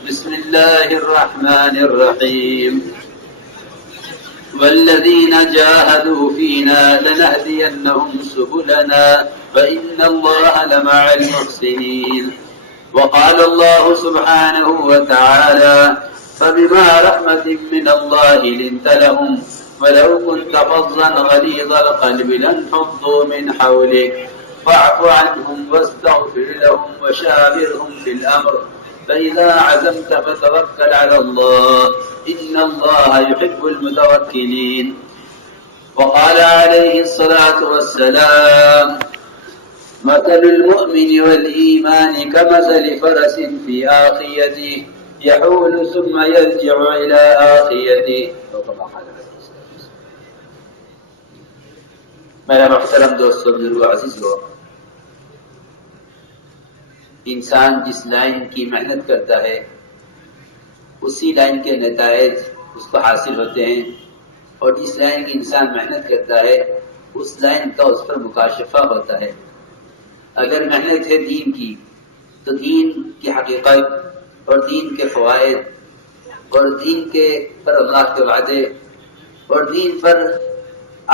بسم الله الرحمن الرحيم والذين جاهدوا فينا لنهدينهم سبلنا وإن الله لمع المحسنين. وقال الله سبحانه وتعالى فبما رحمة من الله لنت لهم ولو كنت فظا غليظ القلب لانفضوا من حولك فاعف عنهم واستغفر لهم وشاورهم في الأمر فإذا عزمت فتوكل على الله إن الله يحب المتوكلين. وقال عليه الصلاة والسلام مثل المؤمن والإيمان كمثل فرس في آخيته يحول ثم يرجع إلى آخيته. میرا محترم دوستو بزرگو عزیزو، انسان جس لائن کی محنت کرتا ہے اسی لائن کے نتائج اس کو حاصل ہوتے ہیں، اور جس لائن کی انسان محنت کرتا ہے اس لائن کا اس پر مکاشفہ ہوتا ہے۔ اگر محنت ہے دین کی تو دین کی حقیقت اور دین کے فوائد اور دین کے پر اللہ کے وعدے اور دین پر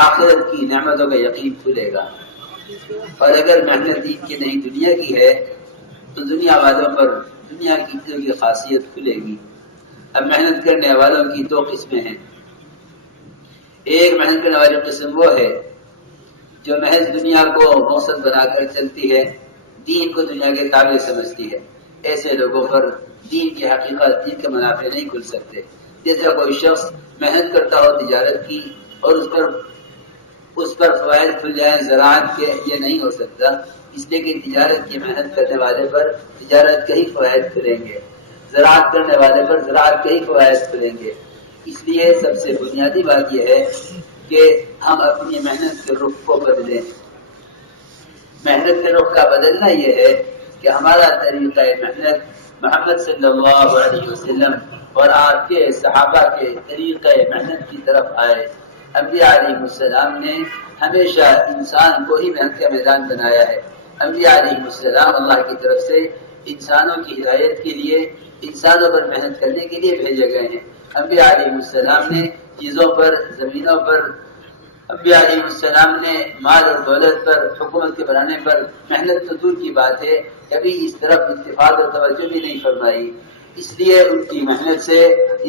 آخرت کی نعمتوں کا یقین کھلے گا۔ اور اگر محنت دین کی نہیں دنیا کی ہے تو دنیا والوں پر دنیا کی چیزوں کی خاصیت کھلے گی۔ اب محنت کرنے والوں کی دو قسمیں ہیں۔ ایک محنت کرنے والی قسم وہ ہے جو محض دنیا کو مقصد بنا کر چلتی ہے، دین کو دنیا کے تابع سمجھتی ہے۔ ایسے لوگوں پر دین کی حقیقت، دین کے منافع نہیں کھل سکتے۔ جیسا کوئی شخص محنت کرتا ہو تجارت کی اور اس پر فوائد کھل جائیں زراعت کے، یہ نہیں ہو سکتا، اس لیے کہ تجارت کی محنت کرنے والے پر تجارت کے ہی فوائد کھلیں گے، زراعت کرنے والے پر زراعت کے ہی فوائد کھلیں گے۔ اس لیے سب سے بنیادی بات یہ ہے کہ ہم اپنی محنت کے رخ کو بدلیں۔ محنت کے رخ کا بدلنا یہ ہے کہ ہمارا طریقہ محنت محمد صلی اللہ علیہ وسلم اور آپ کے صحابہ کے طریقہ محنت کی طرف آئے۔ انبیاء علیہ السلام نے ہمیشہ انسان کو ہی محنت کا میدان بنایا ہے۔ انبیاء علیہ السلام اللہ کی طرف سے انسانوں کی ہدایت کے لیے، انسانوں پر محنت کرنے کے لیے بھیجے گئے ہیں۔ انبیاء علیہ السلام نے چیزوں پر، زمینوں پر، انبیاء علیہ السلام نے مال اور دولت پر، حکومت کے بنانے پر محنت تو دور کی بات ہے، کبھی اس طرف اتفاق اور توجہ بھی نہیں فرمائی۔ اس لیے ان کی محنت سے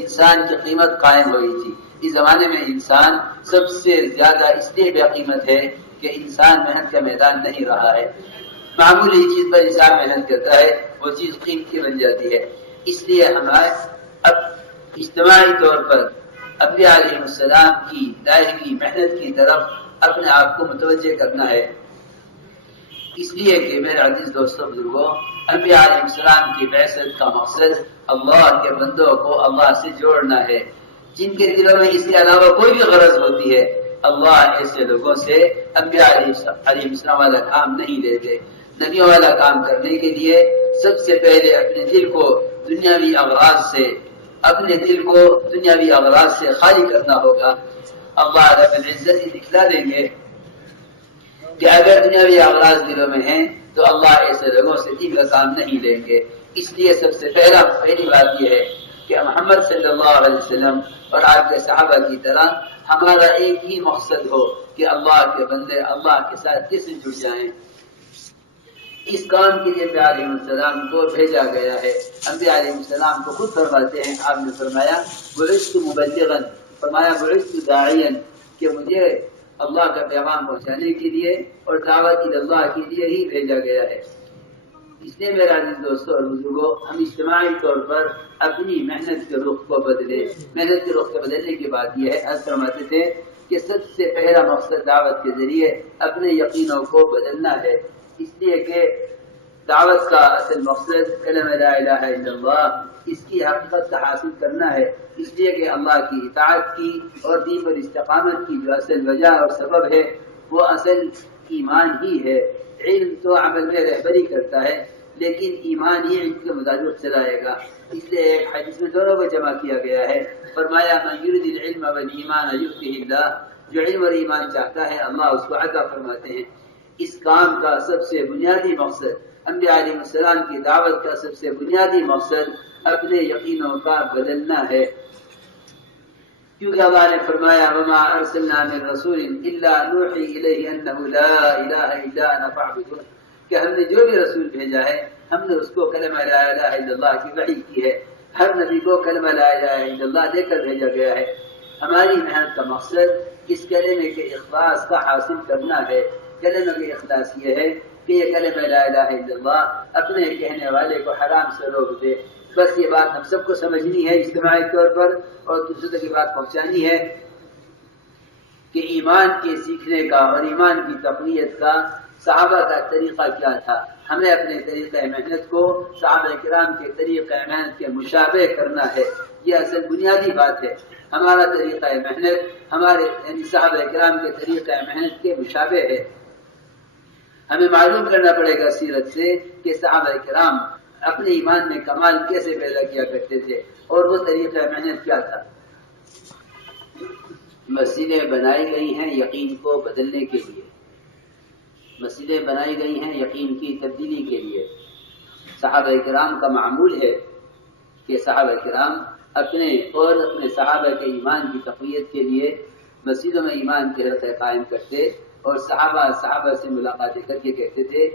انسان کی قیمت قائم ہوئی تھی۔ اس زمانے میں انسان سب سے زیادہ اس لیے بے قیمت ہے کہ انسان محنت کا میدان نہیں رہا ہے۔ معمولی چیز پر انسان محنت کرتا ہے، وہ چیز قیمتی بن جاتی ہے۔ اس لیے ہمیں اب اجتماعی طور پر انبیاء علیہ السلام کی دائمی محنت کی طرف اپنے آپ کو متوجہ کرنا ہے۔ اس لیے کہ میرے عزیز دوستوں بزرگوں، انبیاء علیہ السلام کی بعثت کا مقصد اللہ کے بندوں کو اللہ سے جوڑنا ہے۔ جن کے دلوں میں اس کے علاوہ کوئی بھی غرض ہوتی ہے، اللہ ایسے لوگوں سے انبیاء علیہ السلام والا کام نہیں لیتے۔ نبیوں والا کام کرنے کے لیے سب سے پہلے اپنے دل کو دنیاوی اغراض سے خالی کرنا ہوگا۔ اللہ رب العزت دکھلا دیں گے کہ اگر دنیاوی اغراض دلوں میں ہیں تو اللہ ایسے لوگوں سے دین کا کام نہیں لیں گے۔ اس لیے سب سے پہلی بات یہ ہے کہ محمد صلی اللہ علیہ وسلم اور آپ کے صحابہ کی طرح ہمارا ایک ہی مقصد ہو کہ اللہ کے بندے اللہ کے ساتھ کیسے جڑ جائیں۔ اس کام کے لیے انبیاء علیہ السلام کو بھیجا گیا ہے۔ انبیاء علیہ السلام کو خود فرماتے ہیں، آپ نے فرمایا بعثت مبلغا، فرمایا بعثت داعیا، کہ مجھے اللہ کا پیغام پہنچانے کے لیے اور دعوت اللہ کے لیے ہی بھیجا گیا ہے۔ اس لیے میرے عزیز دوستوں اور بزرگوں، ہم اجتماعی طور پر اپنی محنت کے رخ کو بدلیں۔ محنت کے رخ کو بدلنے کی بات یہ ہے، عرض فرماتے تھے کہ سب سے پہلا مقصد دعوت کے ذریعے اپنے یقینوں کو بدلنا ہے۔ اس لیے کہ دعوت کا اصل مقصد کلمہ لا الہ الا اللہ، اس کی حقیقت کا حاصل کرنا ہے۔ اس لیے کہ اللہ کی اطاعت کی اور دین پر استقامت کی جو اصل وجہ اور سبب ہے وہ اصل ایمان ہی ہے۔ علم تو عمل میں رہبری کرتا ہے، لیکن ایمان ہی علم کے مطابق چلائے گا۔ اس لیے ایک حدیث میں دونوں کو جمع کیا گیا ہے، فرمایا من یرید العلم والایمان یؤتہ اللہ، جو علم اور ایمان چاہتا ہے اللہ اس کو عطا فرماتے ہیں۔ اس کام کا سب سے بنیادی مقصد، انبیاء علیہ السلام کی دعوت کا سب سے بنیادی مقصد اپنے یقینوں کا بدلنا ہے، کیونکہ اللہ نے فرمایا وما ارسلنا من رسول الا نوحی الیہ انہ لا الہ الا انا فاعبدون، کہ ہم نے جو بھی رسول بھیجا ہے ہم نے اس کو کلمہ لا الہ الا اللہ کی وحی کی ہے، ہر نبی کو کلمہ لا الہ الا اللہ دے کر بھیجا گیا ہے۔ ہماری محنت کا مقصد اس کلمے کے اخلاص کا حاصل کرنا ہے۔ کلمے کے اخلاص یہ ہے کہ یہ کلمہ لا الہ الا اللہ اپنے کہنے والے کو حرام سے روک دے۔ بس یہ بات ہم سب کو سمجھنی ہے اجتماعی طور پر، اور دوسرے تک یہ بات پہنچانی ہے کہ ایمان کے سیکھنے کا اور ایمان کی تقویت کا صحابہ کا طریقہ کیا تھا۔ ہمیں اپنے طریقہ محنت کو صحابہ کرام کے طریقہ محنت کے مشابہ کرنا ہے، یہ اصل بنیادی بات ہے۔ ہمارا طریقہ محنت ہمارے یعنی صحابہ کرام کے طریقہ محنت کے مشابہ ہے۔ ہمیں معلوم کرنا پڑے گا سیرت سے کہ صحابہ کرام اپنے ایمان میں کمال کیسے پیدا کیا کرتے تھے اور وہ طریقہ محنت کیا تھا۔ مسجدیں بنائی گئی ہیں یقین کو بدلنے کے لیے، مسجدیں بنائی گئی ہیں یقین کی تبدیلی کے لیے۔ صحابہ کرام کا معمول ہے کہ صحابہ کرام اپنے اور اپنے صحابہ کے ایمان کی تقویت کے لیے مسجدوں میں ایمان کے حلقے قائم کرتے، اور صحابہ سے ملاقاتیں کر کے کہتے تھے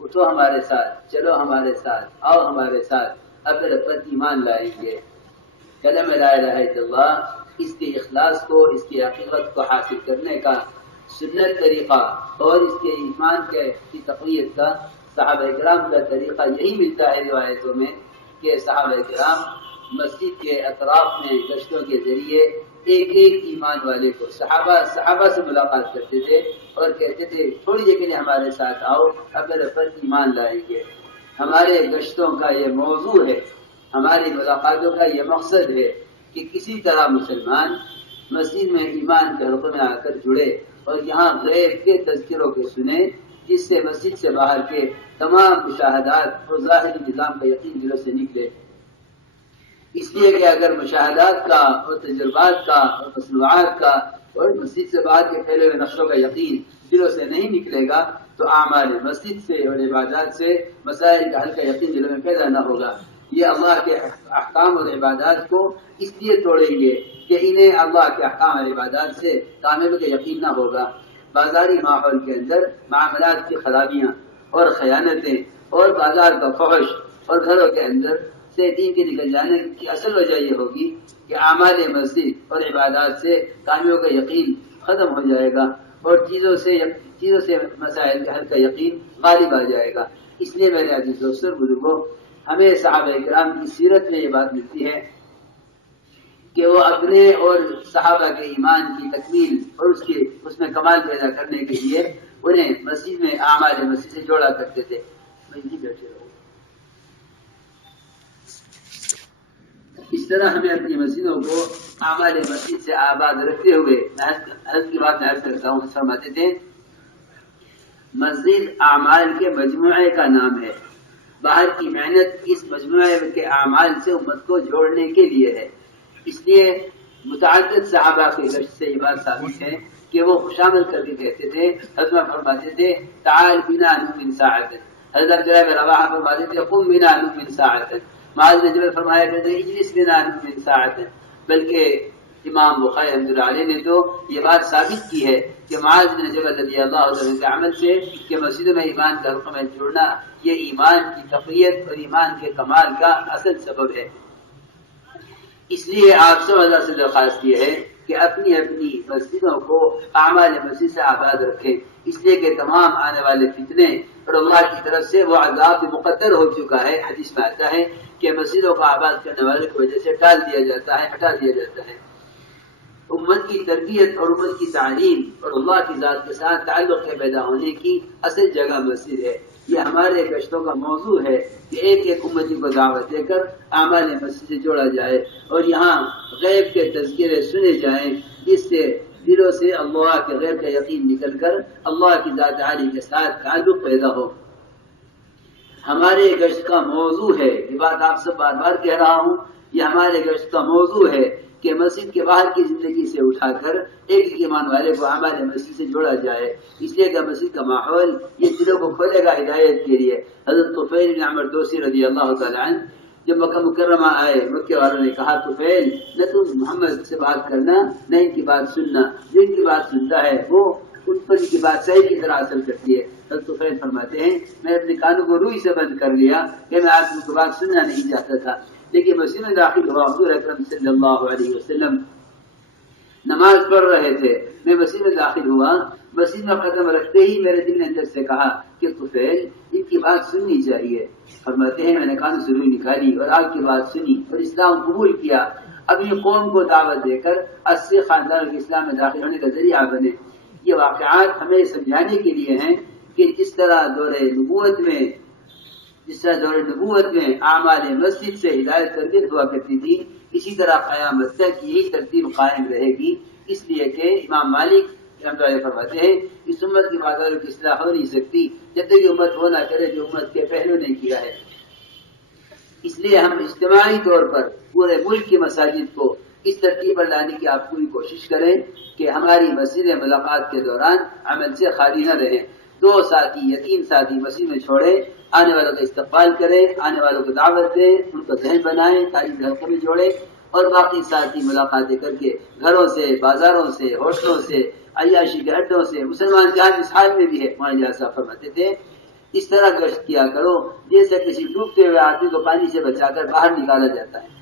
اٹھو ہمارے ساتھ، چلو ہمارے ساتھ، آؤ ہمارے ساتھ، اب پر ایمان لائیں گے۔ کلمہ لا الہ الا اللہ اس کے اخلاص کو، اس کی حقیقت کو حاصل کرنے کا سنت طریقہ اور اس کے ایمان کی تقویت کا صحابہ کرام کا طریقہ یہی ملتا ہے روایتوں میں کہ صحابہ کرام مسجد کے اطراف میں گشتوں کے ذریعے ایک ایک ایمان والے کو صحابہ سے ملاقات کرتے تھے اور کہتے تھے تھوڑی دیر کے لیے ہمارے ساتھ آؤ، اگر پر ایمان لائیں گے۔ ہمارے گشتوں کا یہ موضوع ہے، ہماری ملاقاتوں کا یہ مقصد ہے کہ کسی طرح مسلمان مسجد میں ایمان کے حلقے میں آ کر جڑے اور یہاں غیب کے تذکروں کو سنے، جس سے مسجد سے باہر کے تمام مشاہدات اور ظاہری نظام کا یقین دلوں سے نکلے۔ اس لیے کہ اگر مشاہدات کا اور تجربات کا اور مصنوعات کا اور مسجد سے باہر کے پھیلے ہوئے نقشوں کا یقین دلوں سے نہیں نکلے گا تو اعمال مسجد سے اور عبادات سے مسائل کا حل کا یقین دلوں میں پیدا نہ ہوگا۔ یہ اللہ کے احکام اور عبادات کو اس لیے توڑیں گے کہ انہیں اللہ کے احکام اور عبادات سے کامیابی کا یقین نہ ہوگا۔ بازاری ماحول کے اندر معاملات کی خرابیاں اور خیانتیں اور بازار کا فحش اور گھروں کے اندر سے دین کے نکل جانے کی اصل وجہ یہ ہوگی کہ اعمال مسجد اور عبادات سے کامیابی کا یقین ختم ہو جائے گا اور چیزوں سے مسائل کے حل کا یقین غالب آ جائے گا۔ اس لیے میرے عزیز دوستو بزرگوں، ہمیں صحابہ کرام کی سیرت میں یہ بات ملتی ہے کہ وہ اپنے اور صحابہ کے ایمان کی تکمیل اور اس میں کمال پیدا کرنے کے لیے انہیں مسجد میں اعمال مسجد سے جوڑا کرتے تھے۔ اس طرح ہمیں اپنی مسجدوں کو اعمال مسجد سے آباد رکھتے ہوئے حضرت کی بات میں عرض کرتا ہوں، فرماتے تھے مسجد اعمال کے مجموعے کا نام ہے، باہر کی محنت اس مجموعے کے اعمال سے امت کو جوڑنے کے لیے ہے۔ اس لیے متعدد صحابہ کے گشت سے یہ بات ثابت ہے کہ وہ خوشامد کر کے کہتے تھے، حضرت فرماتے تھے تعال بنا نؤمن ساعۃ، حضرت عبداللہ بن رواحہ فرماتے تھے قم بنا نؤمن ساعۃ، معاذ بن جبل فرمایا کرتے تھے اجلس بنا نؤمن ساعۃ۔ بلکہ امام بخاری رحمۃ اللہ علیہ نے تو یہ بات ثابت کی ہے کہ معاذ بن جبل رضی اللہ عنہ کے عمل سے کہ مسجد میں ایمان کے حلقوں میں جڑنا یہ ایمان کی تقویت اور ایمان کے کمال کا اصل سبب ہے۔ اس لیے آپ سب اللہ سے درخواست یہ ہے کہ اپنی اپنی مسجدوں کو اعمال مسجد سے آباد رکھیں، اس لیے کہ تمام آنے والے فتنے اور اللہ کی طرف سے وہ عذاب مقدر ہو چکا ہے۔ حدیث میں آتا ہے کہ مسجدوں کو آباد کرنے والے کی وجہ سے ٹال دیا جاتا ہے، ہٹا دیا جاتا ہے۔ امت کی تربیت اور امت کی تعلیم اور اللہ کی ذات کے ساتھ تعلق کے پیدا ہونے کی اصل جگہ مسجد ہے۔ یہ ہمارے گشتوں کا موضوع ہے کہ ایک ایک امتی کو دعوت دے کر اعمال مسجد سے جوڑا جائے اور یہاں غیب کے تذکرے سنے جائیں، جس سے دلوں سے اللہ کے غیب کا یقین نکل کر اللہ کی ذات عالی کے ساتھ تعلق پیدا ہو۔ ہمارے گشت کا موضوع ہے، یہ بات آپ سے بار بار کہہ رہا ہوں، یہ ہمارے گشت کا موضوع ہے کہ مسجد کے باہر کی زندگی سے اٹھا کر ایک ایمان والے کو ہمارے مسجد سے جوڑا جائے، اس لیے کہ مسجد کا ماحول یہ دلوں کو کھولے گا ہدایت کے لیے۔ حضرت طفیل بن عمرو دوسی رضی اللہ تعالی عنہ جب مکہ مکرمہ آئے مکے والوں نے کہا طفیل نہ تم محمد سے بات کرنا نہ ان کی بات سننا، جو ان کی بات سنتا ہے وہ ان پر ان کی بات صحیح کی طرح اثر کرتی ہے۔ حضرت طفیل فرماتے ہیں میں اپنے کانوں کو روئی سے بند کر لیا کہ میں آدمی کی بات سننا نہیں چاہتا تھا، لیکن مسجد میں داخل ہوا، حضور اکرم صلی اللہ علیہ وسلم نماز پڑھ رہے تھے، میں مسجد میں داخل ہوا، مسجد میں قدم رکھتے ہی میرے دل نے اندر سے کہا کہ طفیل ان کی بات سننی چاہیے۔ فرماتے ہیں میں نے کانوں سے روئی نکالی اور آپ کی بات سنی اور اسلام قبول کیا، اپنی قوم کو دعوت دے کر 80 خاندانوں کے اسلام میں داخل ہونے کا ذریعہ بنے۔ یہ واقعات ہمیں سمجھانے کے لیے ہیں کہ جس طرح دور نبوت میں اعمال مسجد سے ہدایت تربیت ہوا کرتی تھی، اسی طرح قیامت تک یہی ترتیب قائم رہے گی، اس لیے کہ امام مالک رحمۃ اللہ فرماتے ہیں اس امت کی بازاروں کی اصلاح ہو نہیں سکتی جب تک یہ امت وہ نہ کرے جو امت کے پہلو نے کیا ہے۔ اس لیے ہم اجتماعی طور پر پورے ملک کی مساجد کو اس ترتیب پر لانے کی آپ پوری کوشش کریں کہ ہماری مسجد ملاقات کے دوران عمل سے خالی نہ رہیں۔ 2 ساتھی یا 3 ساتھی مسجد میں چھوڑیں، آنے والوں کا استقبال کریں، آنے والوں کو دعوت دیں، ان کا ذہن بنائیں، تعلیم حلقوں میں جوڑیں، اور باقی ساتھی ملاقاتیں کر کے گھروں سے، بازاروں سے، ہوٹلوں سے، عیاشی کے اڈوں سے، مسلمان جہاں اس حال میں بھی ہے مولانا صاحب فرماتے تھے اس طرح گشت کیا کرو جیسے کسی ڈوبتے ہوئے آدمی کو پانی سے بچا کر باہر نکالا جاتا ہے۔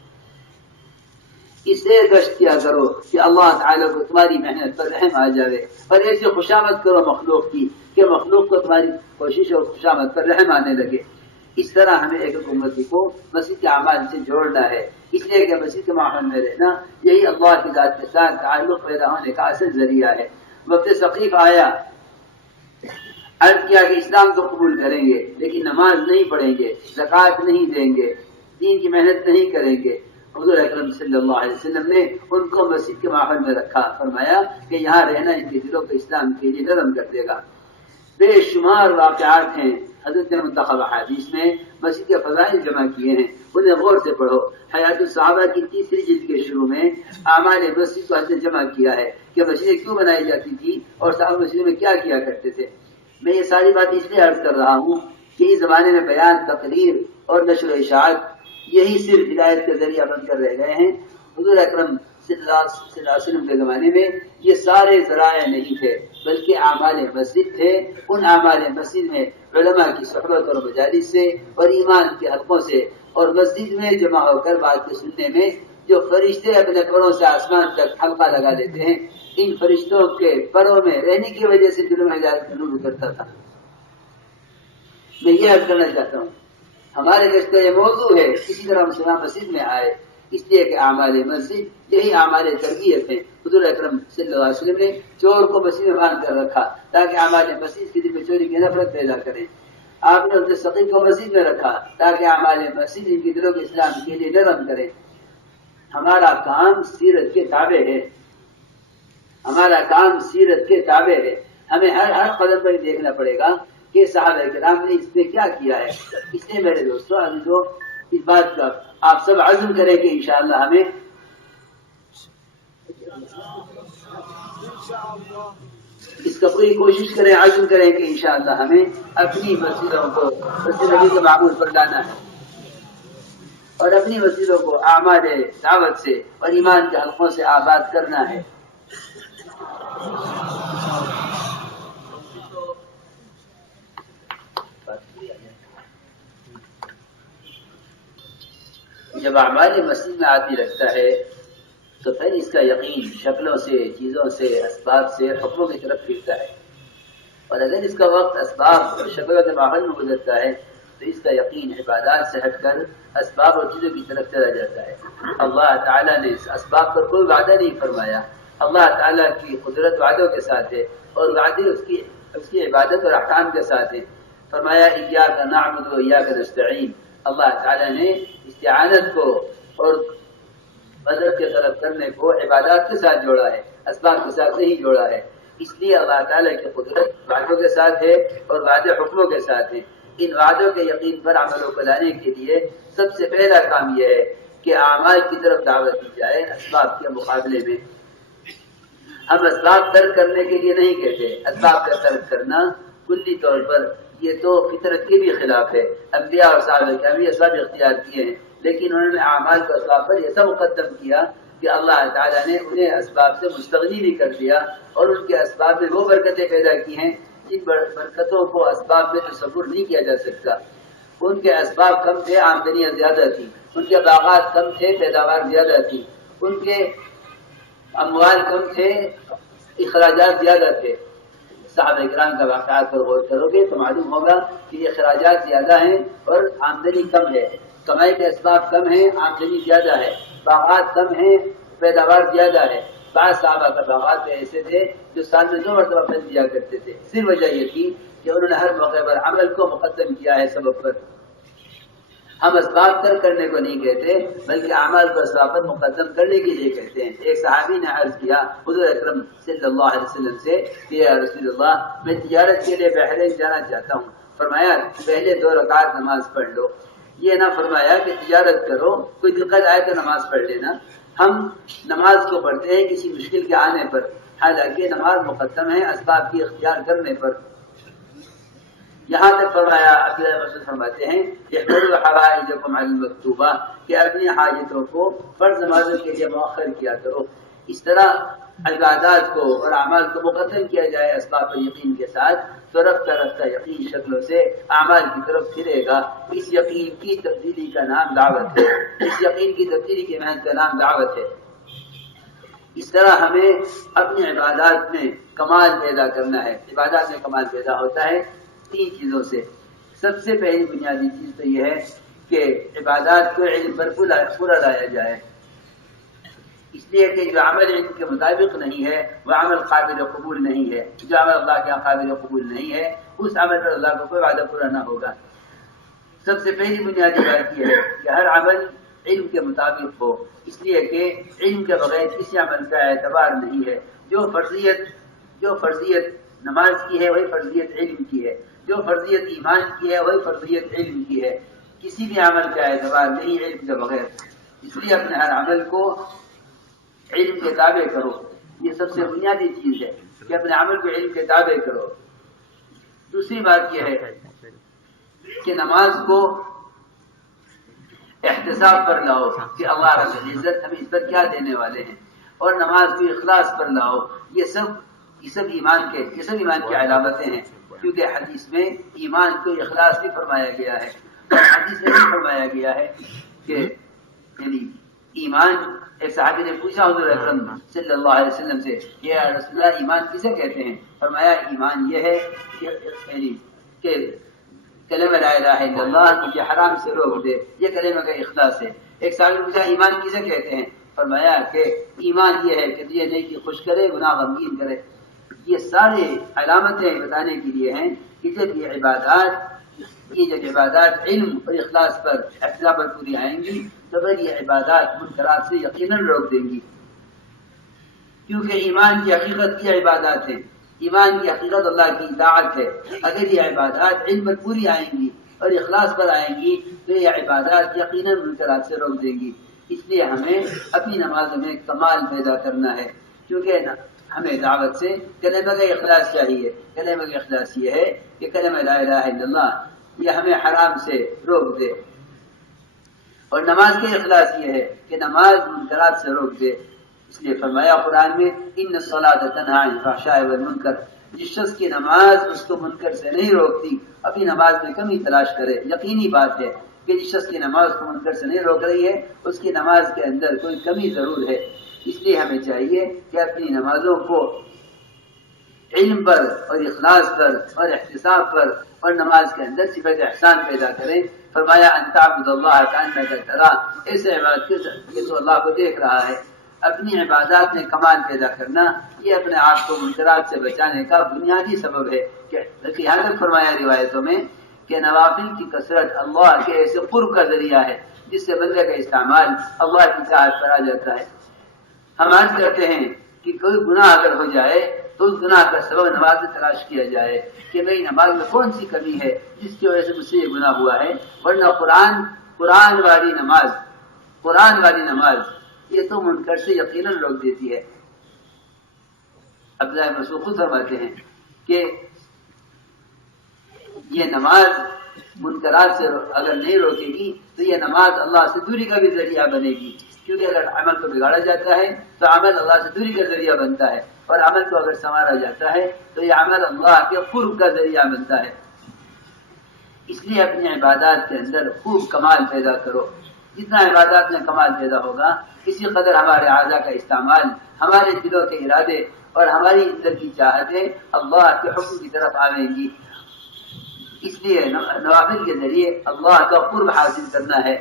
اس لیے گشت کیا کرو کہ اللہ تعالیٰ کو تمہاری محنت پر رحم آ جائے، اور ایسے خوشامد کرو مخلوق کی کہ مخلوق کو تمہاری کوشش اور خوشامد پر رحم آنے لگے۔ اس طرح ہمیں ایک امتی کو مسجد کے اعمال سے جوڑنا ہے، اس لیے کہ مسجد کے ماحول میں رہنا یہی اللہ کی ذات کے ساتھ تعلق پیدا ہونے کا اصل ذریعہ ہے۔ وقت ثقیف آیا، عرض کیا کہ اسلام تو قبول کریں گے لیکن نماز نہیں پڑھیں گے، زکوٰۃ نہیں دیں گے، دین کی محنت نہیں کریں گے۔ حضور اکرم صلی اللہ علیہ وسلم نے ان کو مسجد کے ماحول میں رکھا، فرمایا کہ یہاں رہنا ان کے دلوں کو اسلام کے لیے نرم کر دے گا۔ بے شمار واقعات ہیں حضرت نے منتخب احادیث میں مسجد کے فضائل جمع کیے ہیں، انہیں غور سے پڑھو۔ حیات الصحابہ کی 3 جلد کے شروع میں اعمال مسجد کو حضرت نے جمع کیا ہے کہ مسجدیں کیوں بنائی جاتی تھی اور صحابہ مسجد میں کیا کیا کرتے تھے۔ میں یہ ساری بات اس لیے عرض کر رہا ہوں کہ اس زمانے میں بیان، تقریر اور نشر و اشاعت یہی صرف ہدایت کے ذریعہ بن کر رہ گئے ہیں۔ حضور اکرم صلی اللہ علیہ وسلم کے زمانے میں یہ سارے ذرائع نہیں تھے بلکہ اعمال مسجد تھے۔ ان اعمال مسجد میں علماء کی صحبت اور مجالس سے اور ایمان کے حلقوں سے اور مسجد میں جمع ہو کر بات کو سننے میں جو فرشتے اپنے پروں سے آسمان تک حلقہ لگا لیتے ہیں، ان فرشتوں کے پروں میں رہنے کی وجہ سے دلوں میں ہدایت کا نور اترتا تھا۔ میں یہ عرض کرنا چاہتا ہوں ہمارے دیش کا یہ موضوع ہے، اسی طرح مسلمان مسجد میں آئے، اس لیے کہ اعمال مسجد یہی اعمال تربیت ہے۔ حضور اکرم صلی اللہ علیہ وسلم نے چور کو مسجد میں باندھ کر رکھا تاکہ اعمال مسجد کے دل میں چوری کی نفرت پیدا کریں۔ آپ نے حضرت ثقیف کو مسجد میں رکھا تاکہ اعمال مسجد ان کے دلوں کے اسلام کے لیے نرم کریں۔ ہمارا کام سیرت کے تابع ہے، ہمارا کام سیرت کے تابع ہے۔ ہمیں ہر قدم پر دیکھنا پڑے گا کہ صحابہ کرام نے اس میں کیا کیا ہے۔ اس لیے میرے دوستوں عزیزوں اس بات کا آپ سب عزم کریں کہ انشاءاللہ ہمیں اس کا پوری کوشش کریں، عزم کریں کہ انشاءاللہ ہمیں اپنی مسجدوں کو مسجد نبی کے معمول پر لانا ہے اور اپنی مسجدوں کو اعمال دعوت سے اور ایمان کے حلقوں سے آباد کرنا ہے۔ جب اعمال مسجد میں آدمی رکھتا ہے تو پھر اس کا یقین شکلوں سے، چیزوں سے، اسباب سے، حکموں کی طرف پھرتا ہے، اور اگر اس کا وقت اسباب اور شکلوں کے ماحول میں گزرتا ہے تو اس کا یقین عبادات سے ہٹ کر اسباب اور چیزوں کی طرف چلا جاتا ہے۔ اللہ تعالیٰ نے اس اسباب پر کوئی وعدہ نہیں فرمایا۔ اللہ تعالیٰ کی قدرت وعدوں کے ساتھ ہے اور وعدے اس کی عبادت اور احکام کے ساتھ ہے۔ فرمایا ایاک نعبد و ایاک نستعین۔ اللہ تعالیٰ نے استعانت کو اور مدد کے طلب کرنے کو عبادات کے ساتھ جوڑا ہے، اسباب کے ساتھ نہیں جوڑا ہے۔ اس لیے اللہ تعالیٰ کی قدرت وعدوں کے ساتھ ہے اور وعدے حکموں کے ساتھ ہے۔ ان وعدوں کے یقین پر عملوں کو لانے کے لیے سب سے پہلا کام یہ ہے کہ اعمال کی طرف دعوت دی جائے اسباب کے مقابلے میں۔ ہم اسباب ترک کرنے کے لیے نہیں کہتے، اسباب کا ترک کرنا کلی طور پر یہ تو فطرت کے بھی خلاف ہے۔ انبیاء اور صحابہ کرام اسباب اختیار کیے ہیں لیکن انہوں نے اعمال کو اسباب پر ایسا مقدم کیا کہ اللہ تعالیٰ نے انہیں اسباب سے مستغنی بھی کر دیا، اور ان کے اسباب میں وہ برکتیں پیدا کی ہیں جن برکتوں کو اسباب میں تصور نہیں کیا جا سکتا۔ ان کے اسباب کم تھے، آمدنیاں زیادہ تھی، ان کے باغات کم تھے، پیداوار زیادہ تھی، ان کے اموال کم تھے، اخراجات زیادہ تھے۔ صحابہ کرام کا واقعات پر غور کرو گے تو معلوم ہوگا کہ یہ اخراجات زیادہ ہیں اور آمدنی کم ہے، کمائی کے اسباب کم ہیں، آمدنی زیادہ ہے، باغات کم ہیں، پیداوار زیادہ ہے۔ بعض صحابہ کا باغات ایسے تھے جو سال میں 2 مرتبہ پھل دیا کرتے تھے۔ صرف وجہ یہ تھی کہ انہوں نے ہر موقع پر عمل کو مقدم کیا ہے سبب پر۔ ہم اسباب ترک کرنے کو نہیں کہتے، بلکہ اعمال کو اسباب پر مقدم کرنے کے لیے کہتے ہیں۔ ایک صحابی نے عرض کیا حضور اکرم صلی اللہ علیہ وسلم سے کہ یا رسول اللہ، میں تجارت کے لیے بحرین جانا چاہتا ہوں۔ فرمایا پہلے 2 رکعت نماز پڑھ لو۔ یہ نہ فرمایا کہ تجارت کرو، کوئی دقت آئے تو نماز پڑھ لینا۔ ہم نماز کو پڑھتے ہیں کسی مشکل کے آنے پر، حالانکہ نماز مقدم ہے اسباب کی اختیار کرنے پر۔ یہاں تک فرمایا، عبداللہ بن مسعود فرماتے ہیں احفظوا حوائجکم علی المکتوبہ، کہ اپنی حاجتوں کو فرض نمازوں کے لیے مؤخر کیا کرو۔ اس طرح عبادات کو اور اعمال کو مقدم کیا جائے اسباب پر یقین کے ساتھ، تو رفتہ رفتہ یقین شکلوں سے اعمال کی طرف پھرے گا۔ اس یقین کی تبدیلی کا نام دعوت ہے، اس یقین کی تبدیلی کی محنت کا نام دعوت ہے۔ اس طرح ہمیں اپنی عبادات میں کمال پیدا کرنا ہے۔ عبادات میں کمال پیدا ہوتا ہے 3 چیزوں سے۔ سب سے پہلی بنیادی چیز تو یہ ہے کہ عبادات کو علم پر پورا لایا جائے، اس لیے کہ جو عمل علم کے مطابق نہیں ہے وہ عمل قابل قبول نہیں ہے۔ جو عمل اللہ کے یہاں قابل قبول نہیں ہے اس عمل پر اللہ کو کوئی وعدہ پورا نہ ہوگا۔ سب سے پہلی بنیادی بات یہ ہے کہ ہر عمل علم کے مطابق ہو، اس لیے کہ علم کے بغیر کسی عمل کا اعتبار نہیں ہے۔ جو فرضیت نماز کی ہے وہی فرضیت علم کی ہے، جو فرضیت ایمان کی ہے وہی فرضیت علم کی ہے۔ کسی بھی عمل کا اعتبار نہیں علم کے بغیر، اس لیے اپنے ہر عمل کو علم کے تابع کرو۔ یہ سب سے بنیادی چیز ہے کہ اپنے عمل کو علم کے تابع کرو۔ دوسری بات یہ ہے کہ نماز کو احتساب پر لاؤ کہ اللہ رب العزت ہمیں اس پر کیا دینے والے ہیں، اور نماز کو اخلاص پر لاؤ۔ یہ سب ایمان کی علامتیں ہیں، کیونکہ حدیث میں ایمان کو اخلاص بھی فرمایا گیا ہے، اور حدیث میں بھی فرمایا گیا ہے کہ یعنی ایمان، ایک صحابی نے پوچھا حضور اکرم صلی اللہ علیہ وسلم سے یا رسول اللہ ایمان کسے کہتے ہیں؟ فرمایا ایمان یہ ہے کہ کلمہ لا الہ الا اللہ مجھے حرام سے روک دے، یہ کلمہ کا اخلاص ہے۔ ایک صحابی نے پوچھا ایمان کسے کہتے ہیں؟ فرمایا کہ ایمان یہ ہے کہ تجھے نیکی خوش کرے، گناہ غمگین کرے۔ یہ سارے علامتیں بتانے کے لیے ہیں کہ جب یہ عبادات علم اور اخلاص پر احتساب پر پوری آئیں گی تو پھر یہ عبادات منکرات سے یقیناً روک دیں گی، کیونکہ ایمان کی حقیقت کی عبادات ہیں، ایمان کی حقیقت اللہ کی اطاعت ہے۔ اگر یہ عبادات علم پر پوری آئیں گی اور اخلاص پر آئیں گی تو یہ عبادات یقیناً منکرات سے روک دیں گی۔ اس لیے ہمیں اپنی نمازوں میں کمال پیدا کرنا ہے، کیونکہ ہمیں دعوت سے کلمہ کا اخلاص چاہیے۔ کلمہ کا اخلاص یہ ہے کہ کلمہ لا الہ الا اللہ یہ ہمیں حرام سے روک دے، اور نماز کا اخلاص یہ ہے کہ نماز منکرات سے روک دے۔ اس لیے فرمایا قرآن میں ان الصلاۃ تنہی عن الفحشاء والمنکر، جس شخص کی نماز اس کو منکر سے نہیں روکتی اپنی نماز میں کمی تلاش کرے۔ یقینی بات ہے کہ جس شخص کی نماز کو منکر سے نہیں روک رہی ہے اس کی نماز کے اندر کوئی کمی ضرور ہے۔ اس لیے ہمیں چاہیے کہ اپنی نمازوں کو علم پر اور اخلاص پر اور احتساب پر اور نماز کے اندر صفت احسان پیدا کریں۔ فرمایا ان تعبد اللہ کانک تراہ، ایسے عبادت کے تو اللہ کو دیکھ رہا ہے۔ اپنی عبادات میں کمال پیدا کرنا یہ اپنے آپ کو منکرات سے بچانے کا بنیادی سبب ہے۔ کہ یہاں تک فرمایا روایتوں میں کہ نوافل کی کثرت اللہ کے ایسے قرب کا ذریعہ ہے جس سے بندے کا استعمال اللہ کی اطاعت پر آ جاتا ہے۔ ہم عرض کرتے ہیں کہ کوئی گناہ اگر ہو جائے تو اس گناہ کا سبب نماز میں تلاش کیا جائے کہ میری نماز میں کون سی کمی ہے جس کی وجہ سے مجھ سے یہ گناہ ہوا ہے، ورنہ قرآن والی نماز یہ تو منکر سے یقیناً روک دیتی ہے۔ عبداللہ بن مسعود خود فرماتے ہیں کہ یہ نماز منکرات سے اگر نہیں روکے گی تو یہ نماز اللہ سے دوری کا بھی ذریعہ بنے گی، کیونکہ اگر عمل کو بگاڑا جاتا ہے تو عمل اللہ سے دوری کا ذریعہ بنتا ہے، اور عمل کو اگر سنوارا جاتا ہے تو یہ عمل اللہ کے قرب کا ذریعہ بنتا ہے۔ اس لیے اپنی عبادات کے اندر خوب کمال پیدا کرو، جتنا عبادات میں کمال پیدا ہوگا اسی قدر ہمارے اعضاء کا استعمال، ہمارے دلوں کے ارادے اور ہماری اندر کی چاہتیں اللہ کے حکم کی طرف آئیں گی۔ اس لیے نوافل کے ذریعے اللہ کا قرب حاصل کرنا ہے۔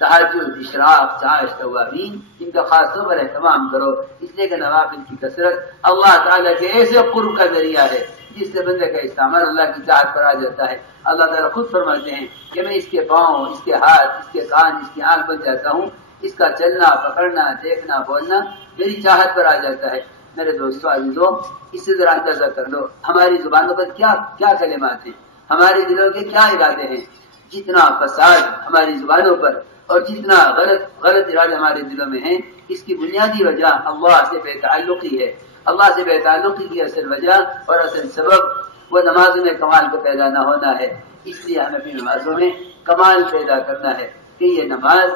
تہجد، اشراق، چاشت، توابین، ان کا خاص طور پر اہتمام کرو، اس لیے کہ نوافل کی کثرت اللہ تعالیٰ کے ایسے قرب کا ذریعہ ہے جس سے بندے کا استعمال اللہ کی چاہت پر آ جاتا ہے۔ اللہ تعالیٰ خود فرماتے ہیں کہ میں اس کے پاؤں، اس کے ہاتھ، اس کے کان، اس کی آنکھ بن جاتا ہوں، اس کا چلنا، پکڑنا، دیکھنا، بولنا میری چاہت پر آ جاتا ہے۔ میرے دوستو عزیزو، اس سے ذرا اندازہ کر لو ہماری زبانوں پر کیا کلمات ہیں، ہمارے دلوں کے کیا ارادے ہیں۔ جتنا فساد ہماری زبانوں پر اور جتنا غلط ارادے ہمارے دلوں میں ہیں، اس کی بنیادی وجہ اللہ سے بے تعلقی ہے۔ اللہ سے بے تعلقی کی اصل وجہ اور اصل سبب وہ نمازوں میں کمال کو پیدا نہ ہونا ہے۔ اس لیے ہمیں اپنی نمازوں میں کمال پیدا کرنا ہے کہ یہ نماز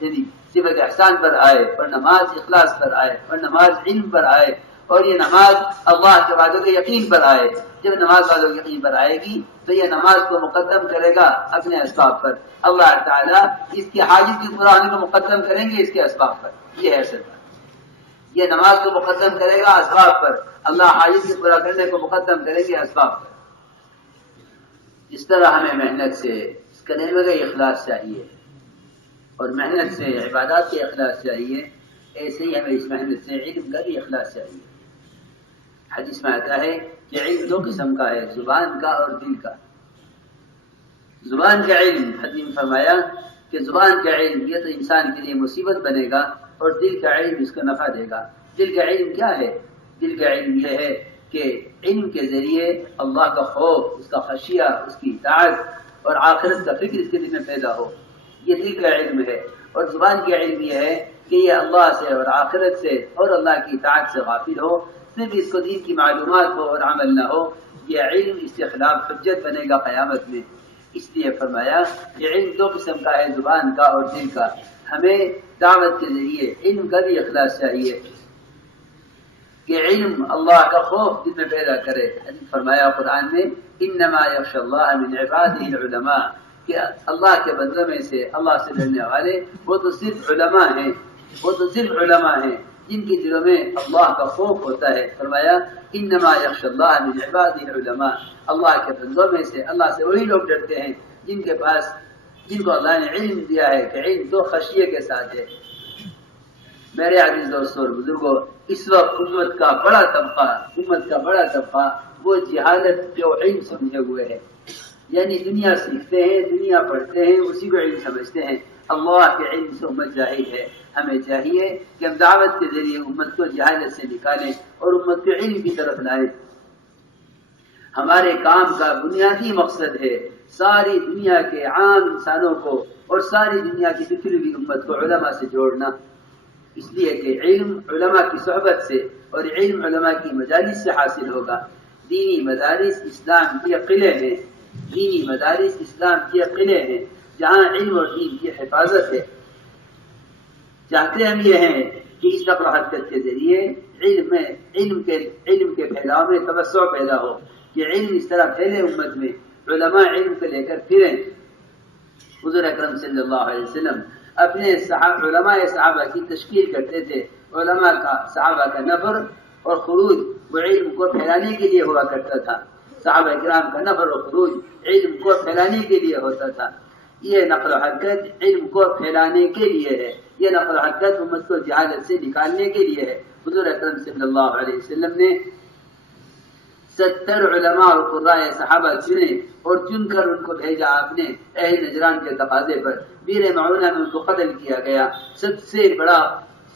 یعنی صفت احسان پر آئے، اور نماز اخلاص پر آئے، اور نماز علم پر آئے، اور یہ نماز اللہ کے وعدوں کے یقین پر آئے۔ جب نماز والوں کے یقین پر آئے گی تو یہ نماز کو مقدم کرے گا اپنے اسباب پر، اللہ تعالیٰ اس کی حاجت کی پورا ہونے کو مقدم کریں گے اس کے اسباب پر۔ یہ ہے اصل بات، یہ نماز کو مقدم کرے گا اسباب پر، اللہ حاجت کو پورا کرنے کو مقدم کریں گے اسباب پر۔ اس طرح ہمیں محنت سے اس کلمے کا اخلاص چاہیے، اور محنت سے عبادات کے اخلاص چاہیے، ایسے ہی ہمیں اس محنت سے علم کا بھی اخلاص چاہیے۔ حدیث میں آتا ہے کہ علم دو قسم کا ہے، زبان کا اور دل کا۔ زبان کا علم، حدیث میں فرمایا کہ زبان کا علم یہ تو انسان کے لیے مصیبت بنے گا، اور دل کا علم اس کو نفع دے گا۔ دل کا علم کیا ہے؟ دل کا علم یہ ہے کہ علم کے ذریعے اللہ کا خوف، اس کا خشیہ، اس کی اطاعت اور آخرت کا فکر اس کے دل میں پیدا ہو، یہ دل کا علم ہے۔ اور زبان کا علم یہ ہے کہ یہ اللہ سے اور آخرت سے اور اللہ کی اطاعت سے غافل ہو، صرف اس کو دین کی معلومات ہو اور عمل نہ ہو، یہ علم اس کے خلاف حجت بنے گا قیامت میں۔ اس لیے فرمایا یہ علم دو قسم کا ہے، زبان کا اور دل کا۔ ہمیں دعوت کے ذریعے علم کا بھی اخلاص چاہیے کہ علم اللہ کا خوف دل میں پیدا کرے۔ فرمایا قرآن میں انما یخشی اللہ من عبادہ العلماء، کہ اللہ کے بندوں میں سے اللہ سے ڈرنے والے وہ تو صرف علماء ہیں، وہ تو صرف علماء ہیں جن کے دلوں میں اللہ کا خوف ہوتا ہے۔ فرمایا انما یخشی اللہ من عبادہ العلماء، اللہ کے بندوں میں سے اللہ سے وہی لوگ ڈرتے ہیں جن کو اللہ نے علم دیا ہے کہ علم تو خشیے کے ساتھ ہے۔ میرے عزیز دوستوں اور بزرگوں، اس وقت امت کا بڑا طبقہ وہ جہالت جو علم سمجھے ہوئے ہے، یعنی دنیا سیکھتے ہیں، دنیا پڑھتے ہیں، اسی کو علم سمجھتے ہیں، اللہ کے علم سے امت جاہل ہے۔ ہمیں چاہیے کہ ہم دعوت کے ذریعے امت کو جہالت سے نکالیں اور امت کو علم کی طرف لائیں۔ ہمارے کام کا بنیادی مقصد ہے ساری دنیا کے عام انسانوں کو اور ساری دنیا کی بکھری ہوئی امت کو علماء سے جوڑنا، اس لیے کہ علم علماء کی صحبت سے اور علم علماء کی مجالس سے حاصل ہوگا۔ دینی مدارس اسلام کے قلعے ہیں، دینی مدارس اسلام کے قلعے ہیں جہاں علم اور دین کی حفاظت ہے۔ چاہتے ہم یہ ہیں کہ اس نقل و حرکت کے ذریعے علم کے پھیلاؤ میں توسع پیدا ہو، کہ علم اس طرح پھیلے امت میں، علماء علم کو لے کر پھریں۔ حضور اکرم صلی اللہ علیہ وسلم اپنے علماء صحابہ کی تشکیل کرتے تھے۔ علماء کا صحابہ کا نفر اور خروج وہ علم کو پھیلانے کے لیے ہوا کرتا تھا، صحابہ کرام کا نفر اور خروج علم کو پھیلانے کے لیے ہوتا تھا۔ یہ نقل و حرکت علم کو پھیلانے کے لیے ہے، یہ نقل و حرکت امت کو جہالت سے نکالنے کے لیے ہے۔ حضور اکرم صلی اللہ علیہ وسلم نے 70 علماء اور قراء صحابہ چنے اور چن کر ان کو بھیجا آپ نے اہل نجران کے تقاضے پر۔ بیر معونہ میں ان کو قتل کیا گیا۔ سب سے بڑا